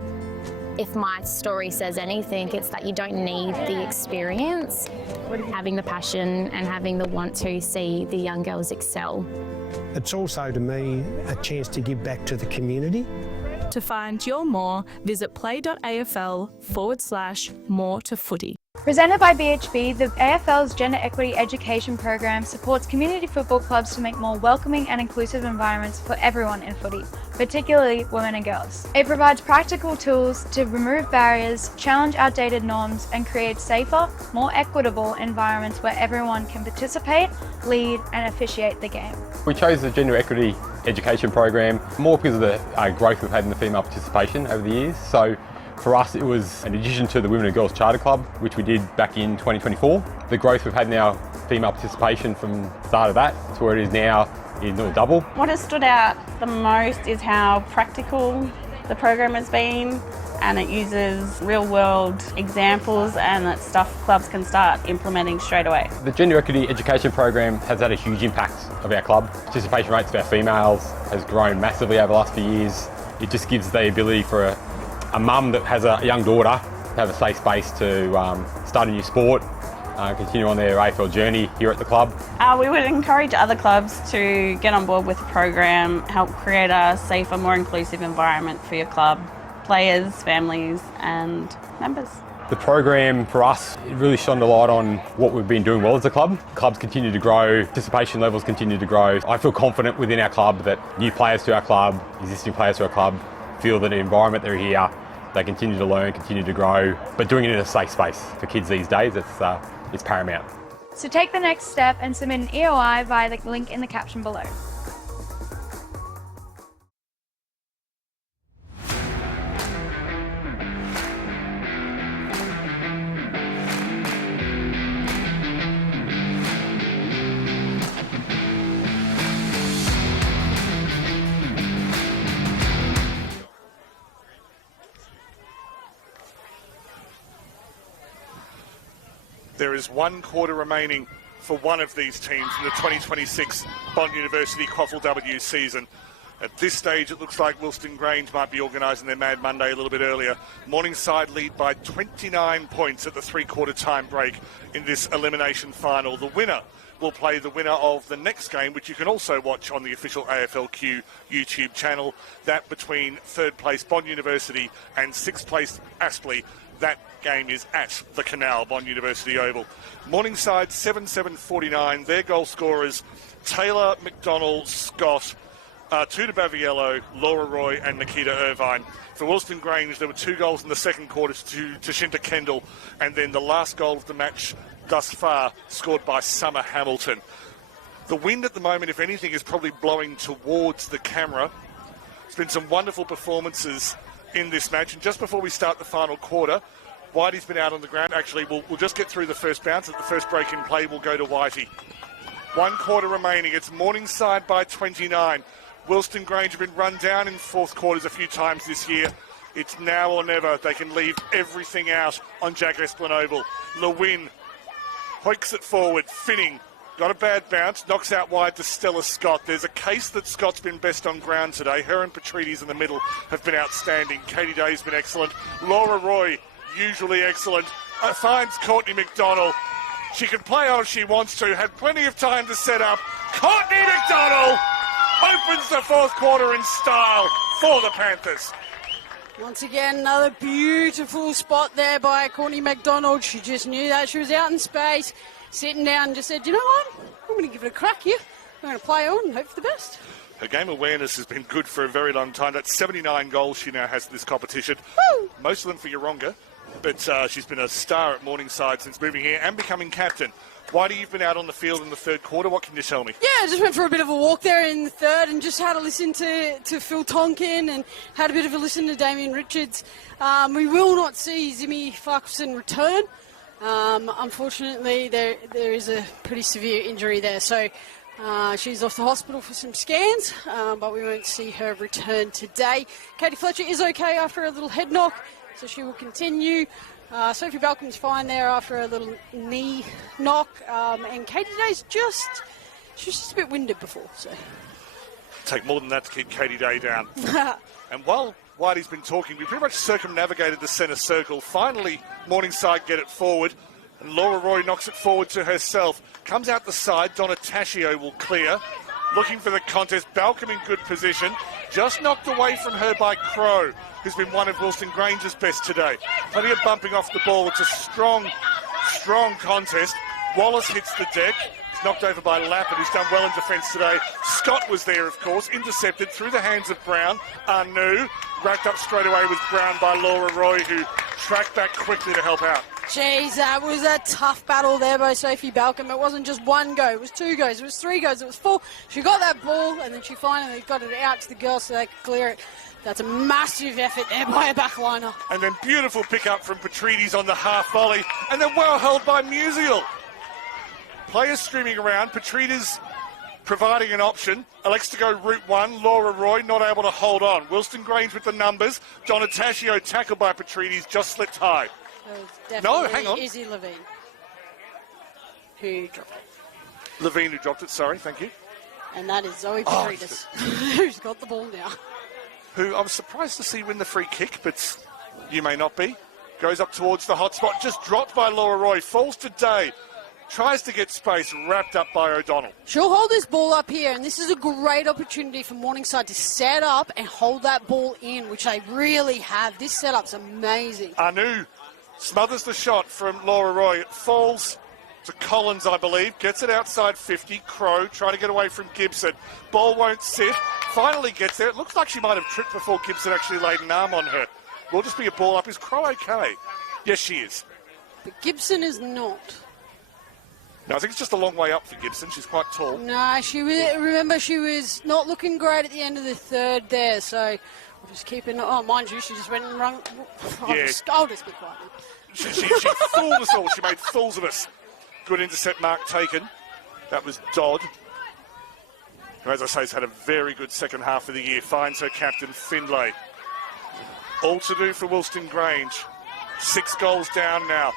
If my story says anything, it's that you don't need the experience, having the passion and having the want to see the young girls excel. It's also, to me, a chance to give back to the community. To find your more, visit play.afl/more to footy. Presented by BHB, the AFL's Gender Equity Education Program supports community football clubs to make more welcoming and inclusive environments for everyone in footy, particularly women and girls. It provides practical tools to remove barriers, challenge outdated norms, and create safer, more equitable environments where everyone can participate, lead, and officiate the game. We chose the Gender Equity Education Program more because of the growth we've had in the female participation over the years. So for us, it was an addition to the Women and Girls Charter Club, which we did back in 2024. The growth we've had in our female participation from the start of that to where it is now is nearly double. What has stood out the most is how practical the program has been, and it uses real-world examples and that stuff clubs can start implementing straight away. The Gender Equity Education Program has had a huge impact of our club. Participation rates of our females has grown massively over the last few years. It just gives the ability for a mum that has a young daughter to have a safe space to start a new sport, continue on their AFL journey here at the club. We would encourage other clubs to get on board with the program, help create a safer, more inclusive environment for your club, players, families and members. The program for us, it really shone a light on what we've been doing well as a club. Clubs continue to grow, participation levels continue to grow. I feel confident within our club that new players to our club, existing players to our club, feel that the environment they're here, they continue to learn, continue to grow, but doing it in a safe space. For kids these days, it's paramount. So take the next step and submit an EOI via the link in the caption below. There is 1 quarter remaining for one of these teams in the 2026 Bond University QAFLW season. At this stage, it looks like Wilston Grange might be organising their Mad Monday a little bit earlier. Morningside lead by 29 points at the three-quarter time break in this elimination final. The winner will play the winner of the next game, which you can also watch on the official AFLQ YouTube channel. That between third place Bond University and sixth place Aspley. That game is at the Canal, Bond University Oval. Morningside 7-7-49. Their goal scorers Taylor, McDonald, Scott, Tuda Baviello, Laura Roy and Nikita Irvine. For Wilston Grange, there were 2 goals in the second quarter to Tashinta Kendall, and then the last goal of the match thus far scored by Summer Hamilton. The wind at the moment, if anything, is probably blowing towards the camera. There's been some wonderful performances in this match, and just before we start the final quarter, Whitey's been out on the ground. Actually, we'll just get through the first bounce. At the first break in play, we'll go to Whitey. 1 quarter remaining. It's Morningside by 29. Wilston Grange have been run down in fourth quarters a few times this year. It's now or never. They can leave everything out on Jack Esplin Oval. Lewin hoiks it forward. Finning got a bad bounce, knocks out wide to Stella Scott. There's a case that Scott's been best on ground today. Her and Petrides in the middle have been outstanding. Katie Day's been excellent. Laura Roy, usually excellent, finds Courtney McDonald. She can play on if she wants to. Had plenty of time to set up. Courtney McDonald opens the fourth quarter in style for the Panthers. Once again, another beautiful spot there by Courtney McDonald. She just knew that. She was out in space, sitting down and just said, you know what, I'm going to give it a crack here. I'm going to play on and hope for the best. Her game awareness has been good for a very long time. That's 79 goals she now has in this competition. Woo! Most of them for Yeronga, but she's been a star at Morningside since moving here and becoming captain. Whitey, you've been out on the field in the third quarter. What can you tell me? Yeah, I just went for a bit of a walk there in the third and just had a listen to Phil Tonkin and had a bit of a listen to Damien Richards. We will not see Zimmy Farquharson return. Unfortunately, there is a pretty severe injury there. So she's off the hospital for some scans, but we won't see her return today. Katie Fletcher is okay after a little head knock, so she will continue. Sophie Balcom's fine there after a little knee knock, and Katie Day's she was just a bit winded before, so. Take more than that to keep Katie Day down. And while Whitey's been talking, we pretty much circumnavigated the centre circle. Finally, Morningside get it forward, and Laura Roy knocks it forward to herself. Comes out the side, Donna Tascio will clear. Looking for the contest, Balcom in good position. Just knocked away from her by Crow, who's been one of Wilston Grange's best today. Plenty of bumping off the ball. It's a strong contest. Wallace hits the deck. He's knocked over by Lappin, who's done well in defence today. Scott was there, of course, intercepted through the hands of Brown. Anu racked up straight away with Brown by Laura Roy, who tracked back quickly to help out. Jeez, that was a tough battle there by Sophie Balcom. It wasn't just one go, it was 2 goes, it was 3 goes, it was 4. She got that ball, and then she finally got it out to the girls so they could clear it. That's a massive effort there by a backliner. And then beautiful pick up from Petrides on the half volley, and then well held by Musial. Players streaming around, Petrides providing an option, elects to go route 1, Laura Roy not able to hold on. Wilston Grange with the numbers, Donna Tascio tackled by Petrides, just slipped high. No, hang on. Izzy Levine, who dropped it. Levine who dropped it, sorry, thank you. And that is Zoe Petrides, who's got the ball now. Who I was surprised to see win the free kick, but you may not be. Goes up towards the hot spot, just dropped by Laura Roy, falls to Day. Tries to get space, wrapped up by O'Donnell. She'll hold this ball up here, and this is a great opportunity for Morningside to set up and hold that ball in, which they really have. This setup's amazing. Anu smothers the shot from Laura Roy. It falls to Collins, I believe. Gets it outside 50. Crow trying to get away from Gibson. Ball won't sit. Finally gets there. It looks like she might have tripped before Gibson actually laid an arm on her. Will just be a ball up. Is Crow okay? Yes, she is. But Gibson is not. No, I think it's just a long way up for Gibson. She's quite tall. No, she was not looking great at the end of the third there, so we'll just keep it. Oh, mind you, she just went and rung. Yeah. I'll just be quiet. She fooled us all. She made fools of us. Good intercept mark taken. That was Dodd, who, as I say, has had a very good second half of the year. Finds her captain, Findlay. All to do for Wilston Grange. 6 goals down now.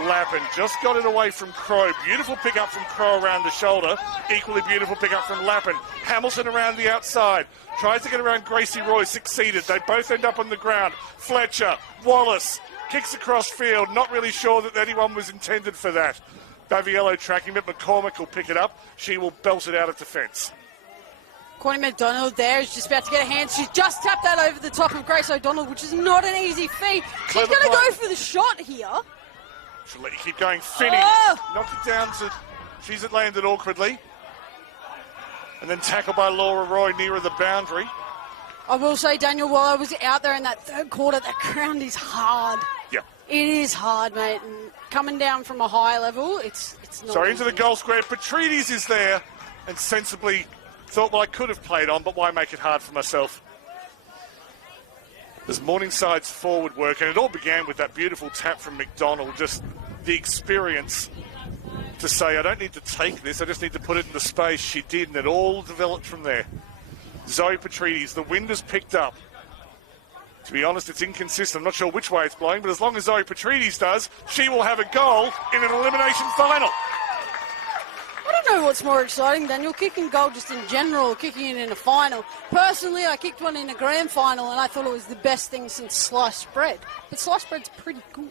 Lappin just got it away from Crow. Beautiful pick up from Crow around the shoulder. Equally beautiful pick up from Lappin. Hamilton around the outside. Tries to get around Gracie Roy. Succeeded. They both end up on the ground. Fletcher, Wallace, kicks across field. Not really sure that anyone was intended for that. Baviello tracking, but McCormick will pick it up. She will belt it out of defence. Courtney McDonald there is just about to get a hand. She's just tapped that over the top of Grace O'Donnell, which is not an easy feat. She's going to go for the shot here. She'll let you keep going. Finney knocked it down to... She's landed awkwardly. And then tackled by Laura Roy nearer the boundary. I will say, Daniel, while I was out there in that third quarter, that ground is hard. Yeah. It is hard, mate. And coming down from a high level, it's not Sorry, easy. into the goal square. Petrides is there and sensibly thought, well, I could have played on, but why make it hard for myself? There's Morningside's forward work, and it all began with that beautiful tap from McDonald, just the experience to say, I don't need to take this, I just need to put it in the space. She did, and it all developed from there. Zoe Petrides, the wind has picked up. To be honest, it's inconsistent. I'm not sure which way it's blowing, but as long as Zoe Petrides does, she will have a goal in an elimination final. I don't know what's more exciting, Daniel, kicking goal just in general, kicking it in a final. Personally, I kicked one in a grand final, and I thought it was the best thing since sliced bread. But sliced bread's pretty good.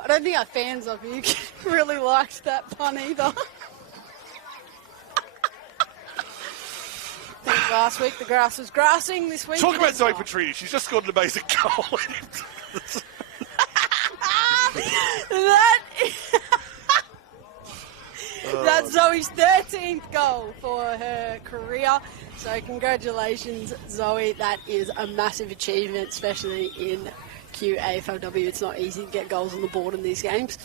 I don't think our fans of you really liked that pun either. I think last week the grass was grassing. This week Talk about Zoe Petrides. She's just scored an amazing goal. That's Zoe's 13th goal for her career. So congratulations, Zoe. That is a massive achievement, especially in QAFLW. It's not easy to get goals on the board in these games.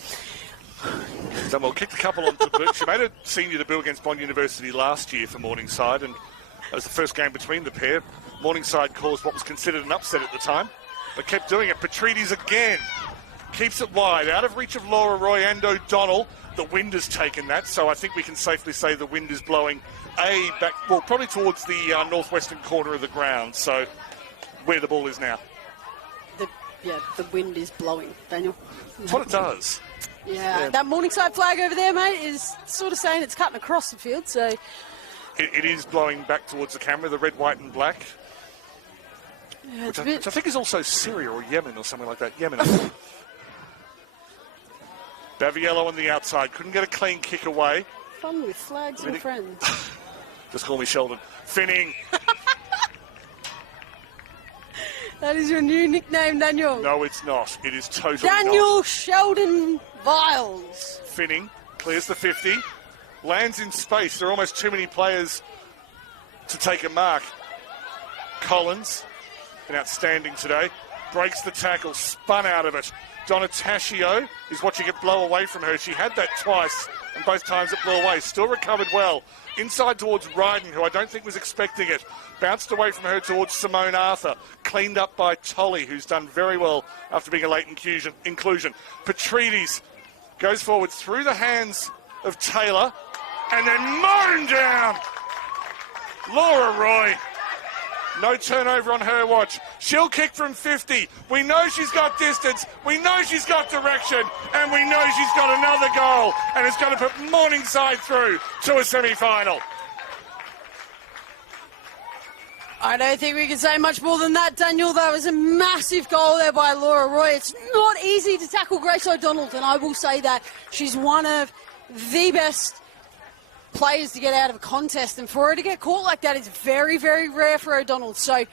Well, kicked a couple on debut. She made a senior debut against Bond University last year for Morningside, and that was the first game between the pair. Morningside caused what was considered an upset at the time, but kept doing it. Petrides again keeps it wide, out of reach of Laura Roy and O'Donnell. The wind has taken that, so I think we can safely say the wind is blowing back, well, probably towards the northwestern corner of the ground, so where the ball is now. The wind is blowing, Daniel. That's what it does. Yeah, that Morningside flag over there, mate, is sort of saying it's cutting across the field, so... It is blowing back towards the camera, the red, white and black. Yeah, which I think is also Syria or Yemen or something like that. Yemen. Baviello on the outside. Couldn't get a clean kick away. Fun with flags and friends. Just call me Sheldon. Finning. That is your new nickname, Daniel. No, it's not. It is totally Daniel not. Sheldon Viles. Finning. Clears the 50. Lands in space. There are almost too many players to take a mark. Collins, been outstanding today. Breaks the tackle, spun out of it. Donataccio is watching it blow away from her. She had that twice, and both times it blew away. Still recovered well. Inside towards Ryden, who I don't think was expecting it. Bounced away from her towards Simone Arthur. Cleaned up by Tolley, who's done very well after being a late inclusion. Petrides goes forward through the hands of Taylor, and then mown down. Laura Roy. No turnover on her watch. She'll kick from 50. We know she's got distance. We know she's got direction. And we know she's got another goal. And it's going to put Morningside through to a semi-final. I don't think we can say much more than that, Daniel. That was a massive goal there by Laura Roy. It's not easy to tackle Grace O'Donnell, and I will say that. She's one of the best players to get out of a contest, and for her to get caught like that is very, very rare for O'Donnell. So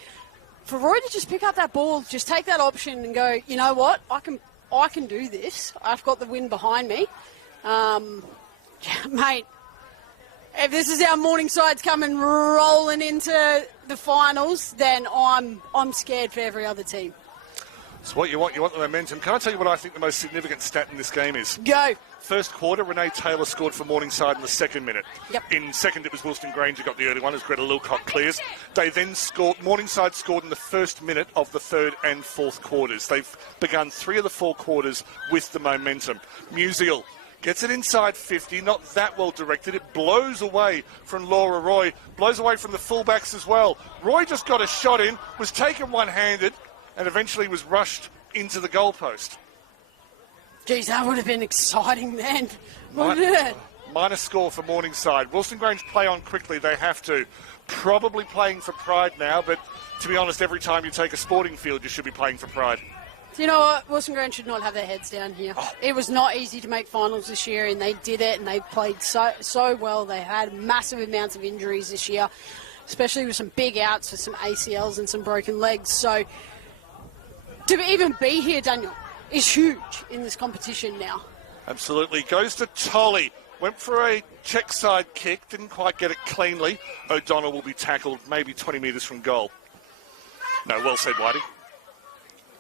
for Roy to just pick up that ball, just take that option and go, you know what, I can do this. I've got the win behind me. Mate, if this is how Morningside's coming rolling into the finals, then I'm scared for every other team. So what you want the momentum. Can I tell you what I think the most significant stat in this game is? Go. First quarter, Renee Taylor scored for Morningside in the second minute. Yep. In second, it was Wilston Grange who got the early one as Greta Lilcock clears. They then scored, Morningside scored in the first minute of the third and fourth quarters. They've begun 3 of the 4 quarters with the momentum. Musial gets it inside 50, not that well directed. It blows away from Laura Roy, blows away from the fullbacks as well. Roy just got a shot in, was taken one-handed, and eventually was rushed into the goalpost. Geez, that would have been exciting, man. Wouldn't it? Minus score for Morningside. Wilston Grange play on quickly. They have to. Probably playing for pride now, but to be honest, every time you take a sporting field, you should be playing for pride. Do you know what? Wilston Grange should not have their heads down here. It was not easy to make finals this year, and they did it, and they played so well. They had massive amounts of injuries this year, especially with some big outs, with some ACLs and some broken legs. So to even be here, Daniel, is huge in this competition now. Absolutely. Goes to Tolley. Went for a check side kick. Didn't quite get it cleanly. O'Donnell will be tackled maybe 20 metres from goal. No, well said, Whitey.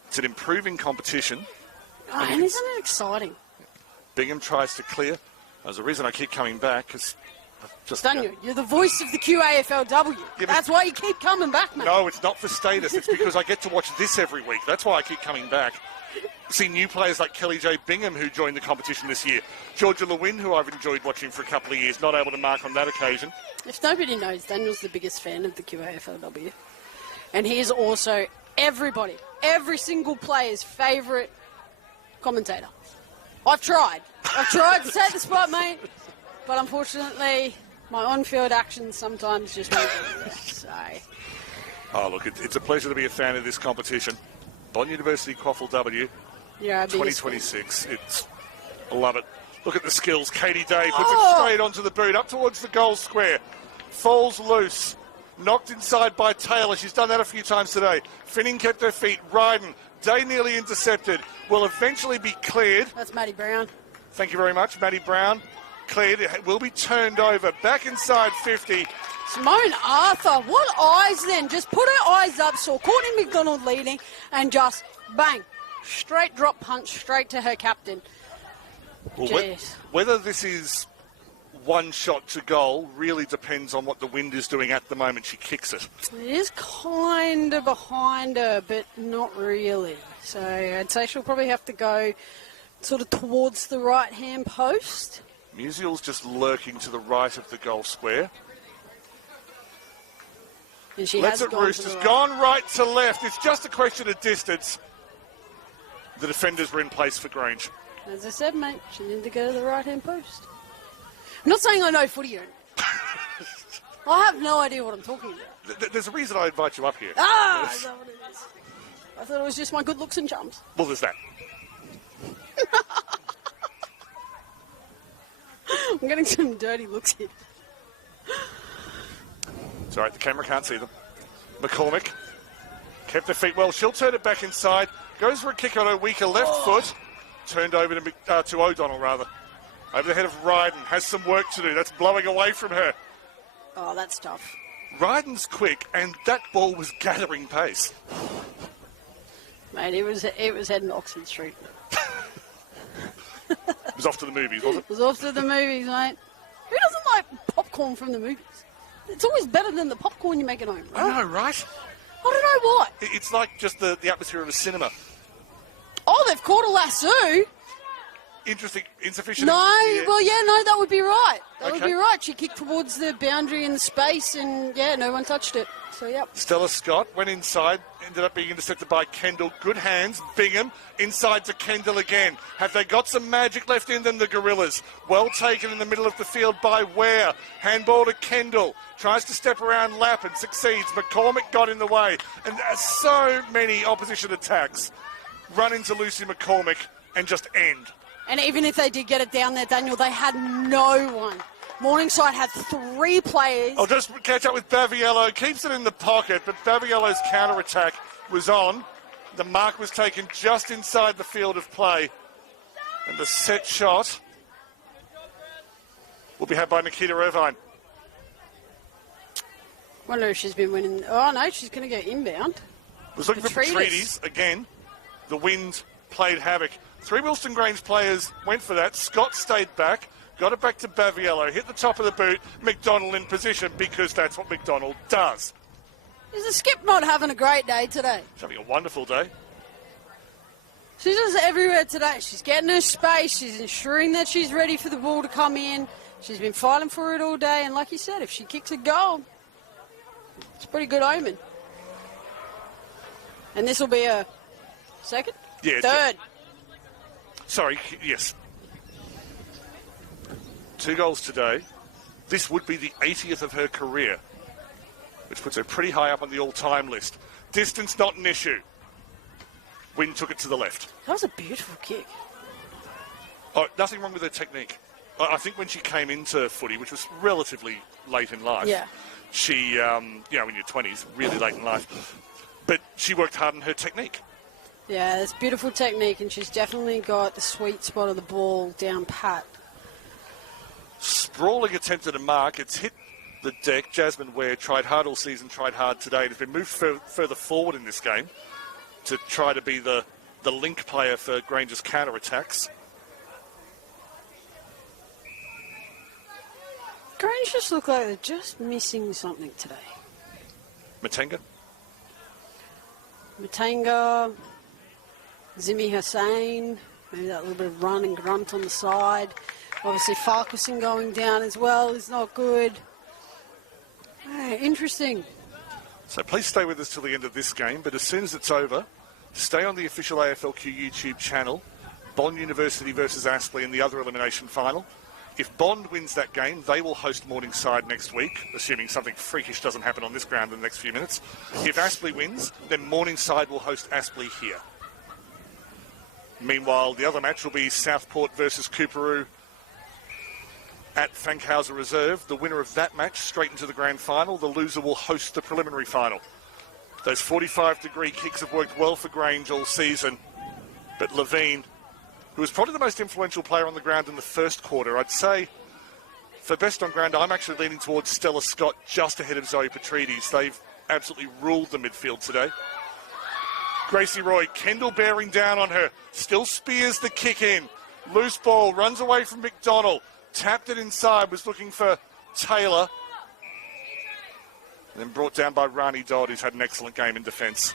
It's an improving competition. Oh, and isn't it exciting? Bingham tries to clear. There's a reason I keep coming back, because Daniel, you're the voice of the QAFLW. That's why you keep coming back, mate. No, it's not for status. It's because I get to watch this every week. That's why I keep coming back. See new players like Kelly J. Bingham, who joined the competition this year. Georgia Lewin, who I've enjoyed watching for a couple of years, not able to mark on that occasion. If nobody knows, Daniel's the biggest fan of the QAFLW. And he is also every single player's favourite commentator. I've tried to take the spot, mate. But unfortunately, my on-field actions sometimes just make it. So. Oh, look, it's a pleasure to be a fan of this competition. Bond University QAFLW 2026. I love it. Look at the skills. Katie Day puts it straight onto the boot, up towards the goal square. Falls loose. Knocked inside by Taylor. She's done that a few times today. Finning kept her feet. Ryden. Day nearly intercepted. Will eventually be cleared. That's Maddie Brown. Thank you very much, Maddie Brown. Cleared. It will be turned over. Back inside 50. Simone Arthur, what eyes then? Just put her eyes up, saw Courtney McDonald leading, and just bang, straight drop punch straight to her captain. Well, whether this is one shot to goal really depends on what the wind is doing at the moment she kicks it. It is kind of behind her, but not really. So I'd say she'll probably have to go sort of towards the right-hand post. Musial's just lurking to the right of the goal square. And she Let's has it gone roost. to the It's right. gone right to left. It's just a question of distance. The defenders were in place for Grange. As I said, mate, she needed to go to the right-hand post. I'm not saying I know footy or anything. I have no idea what I'm talking about. There's a reason I invite you up here. Ah, is that what it is? I thought it was just my good looks and chums. Well, there's that. I'm getting some dirty looks here. It's all right, the camera can't see them. McCormick kept her feet well. She'll turn it back inside. Goes for a kick on her weaker left foot. Turned over to O'Donnell, rather. Over the head of Ryden. Has some work to do. That's blowing away from her. Oh, that's tough. Ryden's quick, and that ball was gathering pace. Mate, it was heading Oxford Street. It was off to the movies, wasn't It was off to the movies, mate. Who doesn't like popcorn from the movies? It's always better than the popcorn you make at home. it? I know, right? I don't know why. It's like just the atmosphere of a cinema. Oh, they've caught a lasso. Interesting, insufficient. No, Yeah. well, yeah, no, that would be right. That would Okay. be right. She kicked towards the boundary in the space, and yeah, no one touched it. So, yep. Stella Scott went inside, ended up being intercepted by Kendall. Good hands, Bingham, inside to Kendall again. Have they got some magic left in them, the Gorillas? Well taken in the middle of the field by Ware. Handball to Kendall. Tries to step around Lapp and succeeds. McCormick got in the way. And so many opposition attacks run into Lucy McCormick and just end. And even if they did get it down there, Daniel, they had no one. Morningside had 3 players. I'll just catch up with Baviello. Keeps it in the pocket, but Baviello's counter-attack was on. The mark was taken just inside the field of play. And the set shot will be had by Nikita Irvine. Wonder if she's been winning. Oh, no, she's going to go inbound. Was looking for Petridis again. The wind played havoc. 3 Wilston Grange players went for that. Scott stayed back. Got it back to Baviello. Hit the top of the boot. McDonald in position because that's what McDonald does. Is the skip not having a great day today? She's having a wonderful day. She's just everywhere today. She's getting her space. She's ensuring that she's ready for the ball to come in. She's been fighting for it all day. And like you said, if she kicks a goal, it's a pretty good omen. And this will be a second? Yeah, Third. Sorry, yes. 2 goals today. This would be the 80th of her career, which puts her pretty high up on the all-time list. Distance not an issue. Wynn took it to the left. That was a beautiful kick. Oh, nothing wrong with her technique. I think when she came into footy, which was relatively late in life, Yeah. she, in your 20s, really late in life, but she worked hard on her technique. Yeah, it's beautiful technique, and she's definitely got the sweet spot of the ball down pat. Sprawling attempt at a mark. It's hit the deck. Jasmine Ware tried hard all season, tried hard today. Has been moved further forward in this game to try to be the link player for Grange's counter-attacks. Grange just look like they're just missing something today. Matenga. Matanga, Zimi Hussain, maybe that little bit of run and grunt on the side. Obviously Farquharson going down as well is not good. Hey, interesting. So please stay with us till the end of this game, but as soon as it's over, stay on the official AFLQ YouTube channel. Bond University versus Aspley in the other elimination final. If Bond wins that game, they will host Morningside next week, assuming something freakish doesn't happen on this ground in the next few minutes. If Aspley wins, then Morningside will host Aspley here. Meanwhile, the other match will be Southport versus Coorparoo at Fankhauser Reserve. The winner of that match straight into the grand final. The loser will host the preliminary final. Those 45-degree kicks have worked well for Grange all season, but Levine, who was probably the most influential player on the ground in the first quarter, I'd say for best on ground, I'm actually leaning towards Stella Scott just ahead of Zoe Petridis. They've absolutely ruled the midfield today. Gracie Roy, Kendall bearing down on her, still spears the kick in. Loose ball, runs away from McDonald, tapped it inside, was looking for Taylor. And then brought down by Rani Dodd, who's had an excellent game in defence.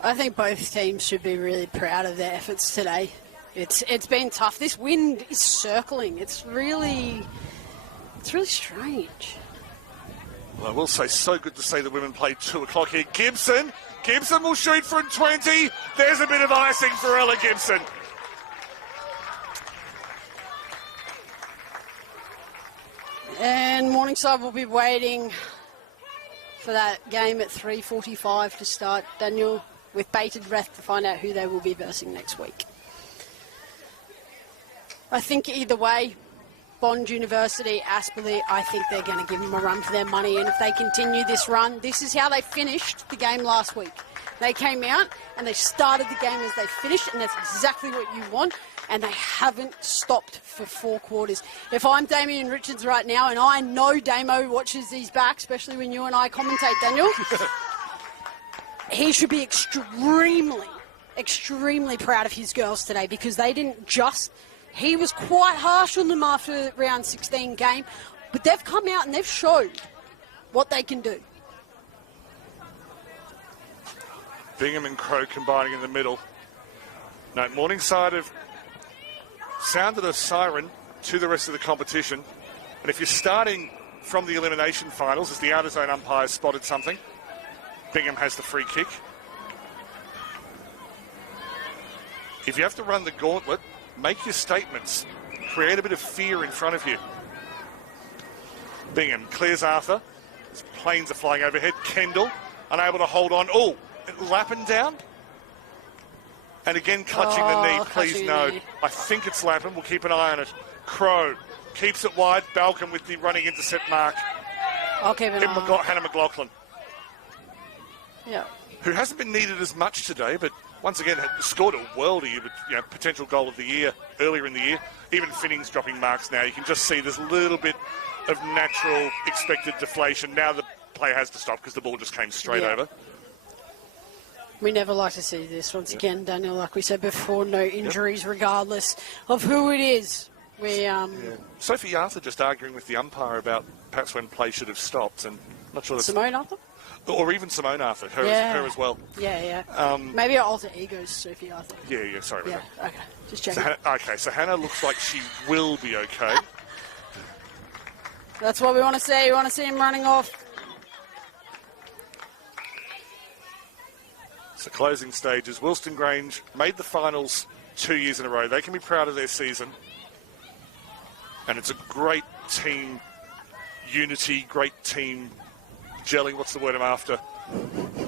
I think both teams should be really proud of their efforts today. It's been tough. This wind is circling. It's really strange. Well, I will say, so good to see the women play 2 o'clock here. Gibson will shoot from 20. There's a bit of icing for Ella Gibson. And Morningside will be waiting for that game at 3:45 to start, Daniel, with bated breath to find out who they will be versing next week. I think either way, Bond University, Aspley, I think they're going to give them a run for their money. And if they continue this run, this is how they finished the game last week. They came out and they started the game as they finished, and that's exactly what you want. And they haven't stopped for 4 quarters. If I'm Damien Richards right now, and I know Damo watches these back, especially when you and I commentate, Daniel, he should be extremely proud of his girls today, because they didn't just... He was quite harsh on them after the round 16 game, but they've come out and they've showed what they can do. Bingham and Crow combining in the middle. No, Morningside have sounded a siren to the rest of the competition. And if you're starting from the elimination finals, as the out-of-zone umpire spotted something, Bingham has the free kick. If you have to run the gauntlet, make your statements. Create a bit of fear in front of you. Bingham clears Arthur. His planes are flying overhead. Kendall, unable to hold on. Oh, Lappin down. And again, clutching the knee. Please, no. I think it's Lappin. We'll keep an eye on it. Crow keeps it wide. Balcom with the running intercept mark. I'll keep an eye on Hannah McLaughlin. Yeah. Who hasn't been needed as much today, but once again scored a worldie with potential goal of the year earlier in the year. Even Finning's dropping marks now. You can just see there's a little bit of natural expected deflation. Now the play has to stop because the ball just came straight over. We never like to see this. Once again, Daniel, like we said before, no injuries regardless of who it is. Sophie Arthur just arguing with the umpire about perhaps when play should have stopped, and I'm not sure that's... Simone Arthur? Or even Simone Arthur, her as well. Yeah. Maybe our alter ego's Sophie Arthur. Yeah, sorry about that. Okay, just checking. So Hannah looks like she will be okay. That's what we want to see. We want to see him running off. So closing stages. Wilston Grange made the finals 2 years in a row. They can be proud of their season. And it's a great team unity, great team gelling. What's the word I'm after?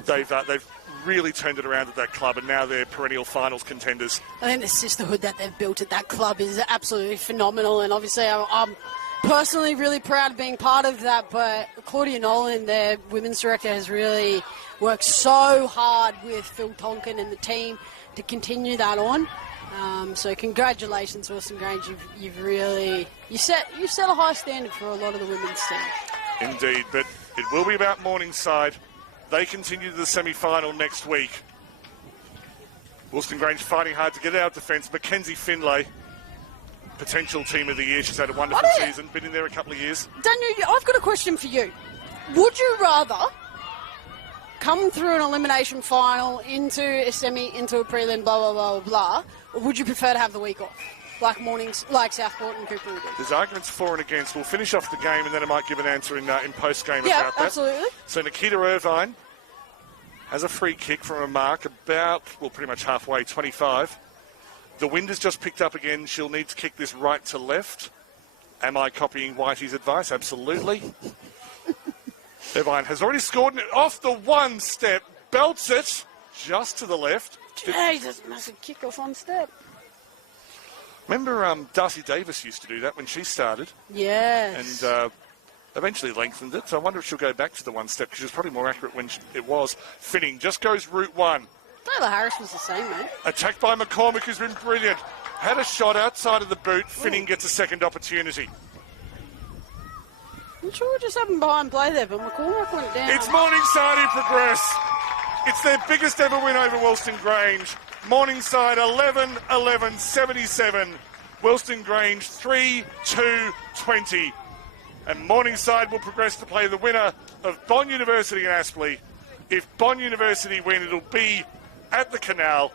They've really turned it around at that club, and now they're perennial finals contenders. I think the sisterhood that they've built at that club is absolutely phenomenal, and obviously I'm personally really proud of being part of that. But Claudia Nolan, their women's director, has really worked so hard with Phil Tonkin and the team to continue that on. So congratulations, Wilston Grange. You set a high standard for a lot of the women's team. Indeed, but it will be about Morningside. They continue to the semi-final next week. Wilston Grange fighting hard to get out of defence. Mackenzie Finlay, potential team of the year. She's had a wonderful season, been in there a couple of years. Daniel, I've got a question for you. Would you rather come through an elimination final, into a semi, into a prelim, blah, blah, blah, blah, or would you prefer to have the week off? Like Southport and Cooper. There's arguments for and against. We'll finish off the game and then I might give an answer in post-game about that. Yeah, absolutely. So Nikita Irvine has a free kick from a mark about, pretty much halfway, 25. The wind has just picked up again. She'll need to kick this right to left. Am I copying Whitey's advice? Absolutely. Irvine has already scored off the one step, belts it just to the left. Jesus, massive kick off on step. Remember Darcy Davis used to do that when she started? Yes. And eventually lengthened it, so I wonder if she'll go back to the one step, because she was probably more accurate when it was. Finning just goes route one. Taylor Harris was the same, mate. Attacked by McCormick, who's been brilliant. Had a shot outside of the boot. Finning gets a second opportunity. I'm sure what just happened behind play there, but McCormick went down. It's Morningside who progress. It's their biggest ever win over Wilston Grange. Morningside 11-11-77. Wilston Grange 3-2-20. And Morningside will progress to play the winner of Bond University and Aspley. If Bond University win, it'll be at the Canal.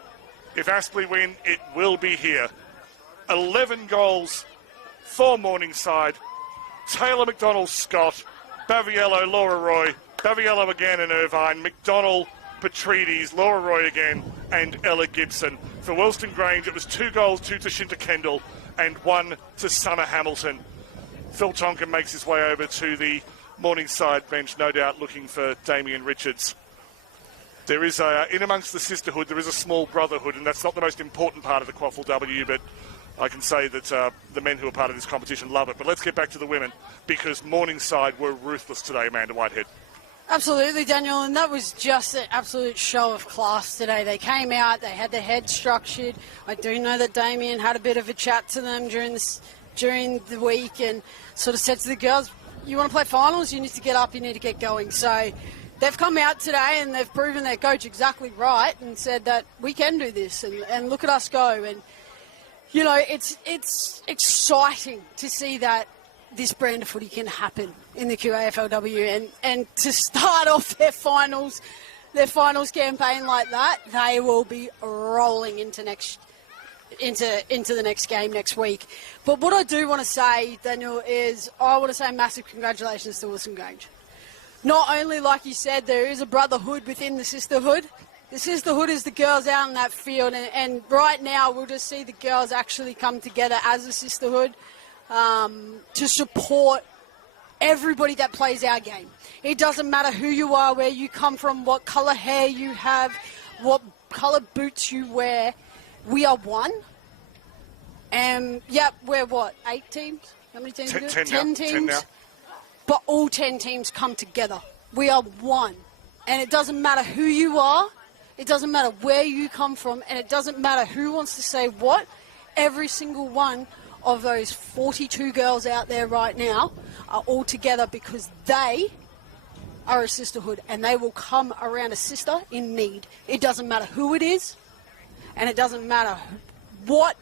If Aspley win, it will be here. 11 goals for Morningside. Taylor, McDonald, Scott, Baviello, Laura Roy, Baviello again and Irvine, McDonald, Petrides, Laura Roy again, and Ella Gibson. For Wilston Grange, it was 2 goals, 2 to Shinta Kendall and 1 to Summer Hamilton. Phil Tonkin makes his way over to the Morningside bench, no doubt looking for Damien Richards. There is in amongst the sisterhood, there is a small brotherhood, and that's not the most important part of the QAFLW, but I can say that the men who are part of this competition love it. But let's get back to the women, because Morningside were ruthless today, Amanda Whitehead. Absolutely, Daniel, and that was just an absolute show of class today. They came out, they had their heads structured. I do know that Damien had a bit of a chat to them during the week and sort of said to the girls, you want to play finals, you need to get up, you need to get going. So they've come out today and they've proven their coach exactly right and said that we can do this and look at us go. And, you know, it's exciting to see that this brand of footy can happen in the QAFLW and to start off their finals campaign like that, they will be rolling into the next game next week. But what I do want to say, Daniel, is I want to say massive congratulations to Wilston Grange. Not only, like you said, there is a brotherhood within the sisterhood. The sisterhood is the girls out in that field, and right now we'll just see the girls actually come together as a sisterhood to support everybody that plays our game. It doesn't matter who you are, where you come from, what colour hair you have, what colour boots you wear. We are one. And, we're what, 8 teams? How many teams? 10 teams. 10 now. But all 10 teams come together. We are one. And it doesn't matter who you are, it doesn't matter where you come from, and it doesn't matter who wants to say what. Every single one of those 42 girls out there right now are all together because they are a sisterhood and they will come around a sister in need. It doesn't matter who it is, and it doesn't matter what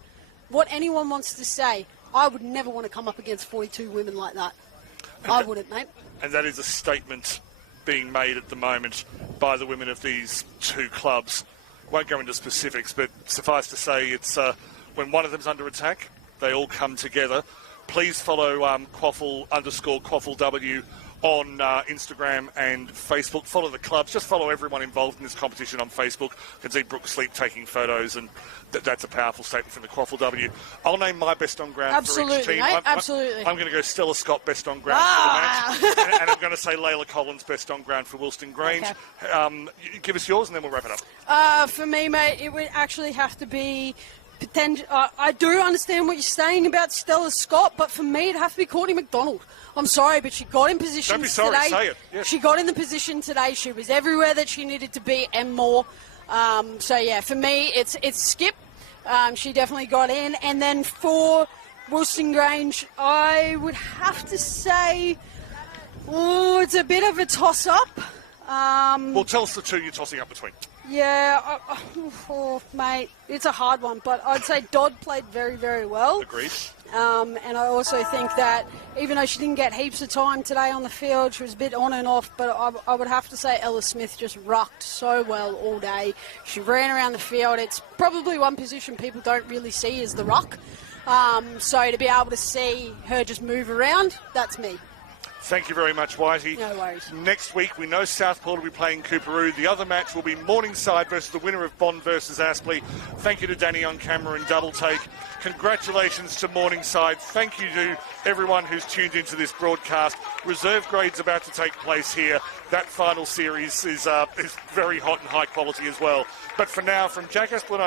anyone wants to say. I would never want to come up against 42 women like that. I wouldn't, mate. And that is a statement being made at the moment by the women of these 2 clubs. Won't go into specifics, but suffice to say it's when one of them's under attack, they all come together. Please follow QAFL_QAFLW on Instagram and Facebook. Follow the clubs. Just follow everyone involved in this competition on Facebook. You can see Brooke Sleep taking photos, and that's a powerful statement from the QAFLW. I'll name my best on ground for each team. Mate, absolutely. I'm going to go Stella Scott best on ground for the match, and I'm going to say Layla Collins best on ground for Wilston Grange. Okay. Give us yours, and then we'll wrap it up. For me, mate, it would actually have to be... I do understand what you're saying about Stella Scott, but for me, it'd have to be Courtney McDonald. I'm sorry, but she got in position today. Don't be sorry, say it. Yes. She got in the position today. She was everywhere that she needed to be and more. For me, it's Skip. She definitely got in. And then for Wilston Grange, I would have to say, it's a bit of a toss-up. Well, tell us the 2 you're tossing up between. Yeah, mate, it's a hard one, but I'd say Dodd played very, very well. Agreed. And I also think that even though she didn't get heaps of time today on the field, she was a bit on and off, but I would have to say Ella Smith just rucked so well all day. She ran around the field. It's probably one position people don't really see is the ruck. So to be able to see her just move around, that's me. Thank you very much, Whitey. No worries. Next week, we know Southport will be playing Cooperoo. The other match will be Morningside versus the winner of Bond versus Aspley. Thank you to Danny on camera and Double Take. Congratulations to Morningside. Thank you to everyone who's tuned into this broadcast. Reserve grade's about to take place here. That final series is very hot and high quality as well. But for now, from Jack Esplanade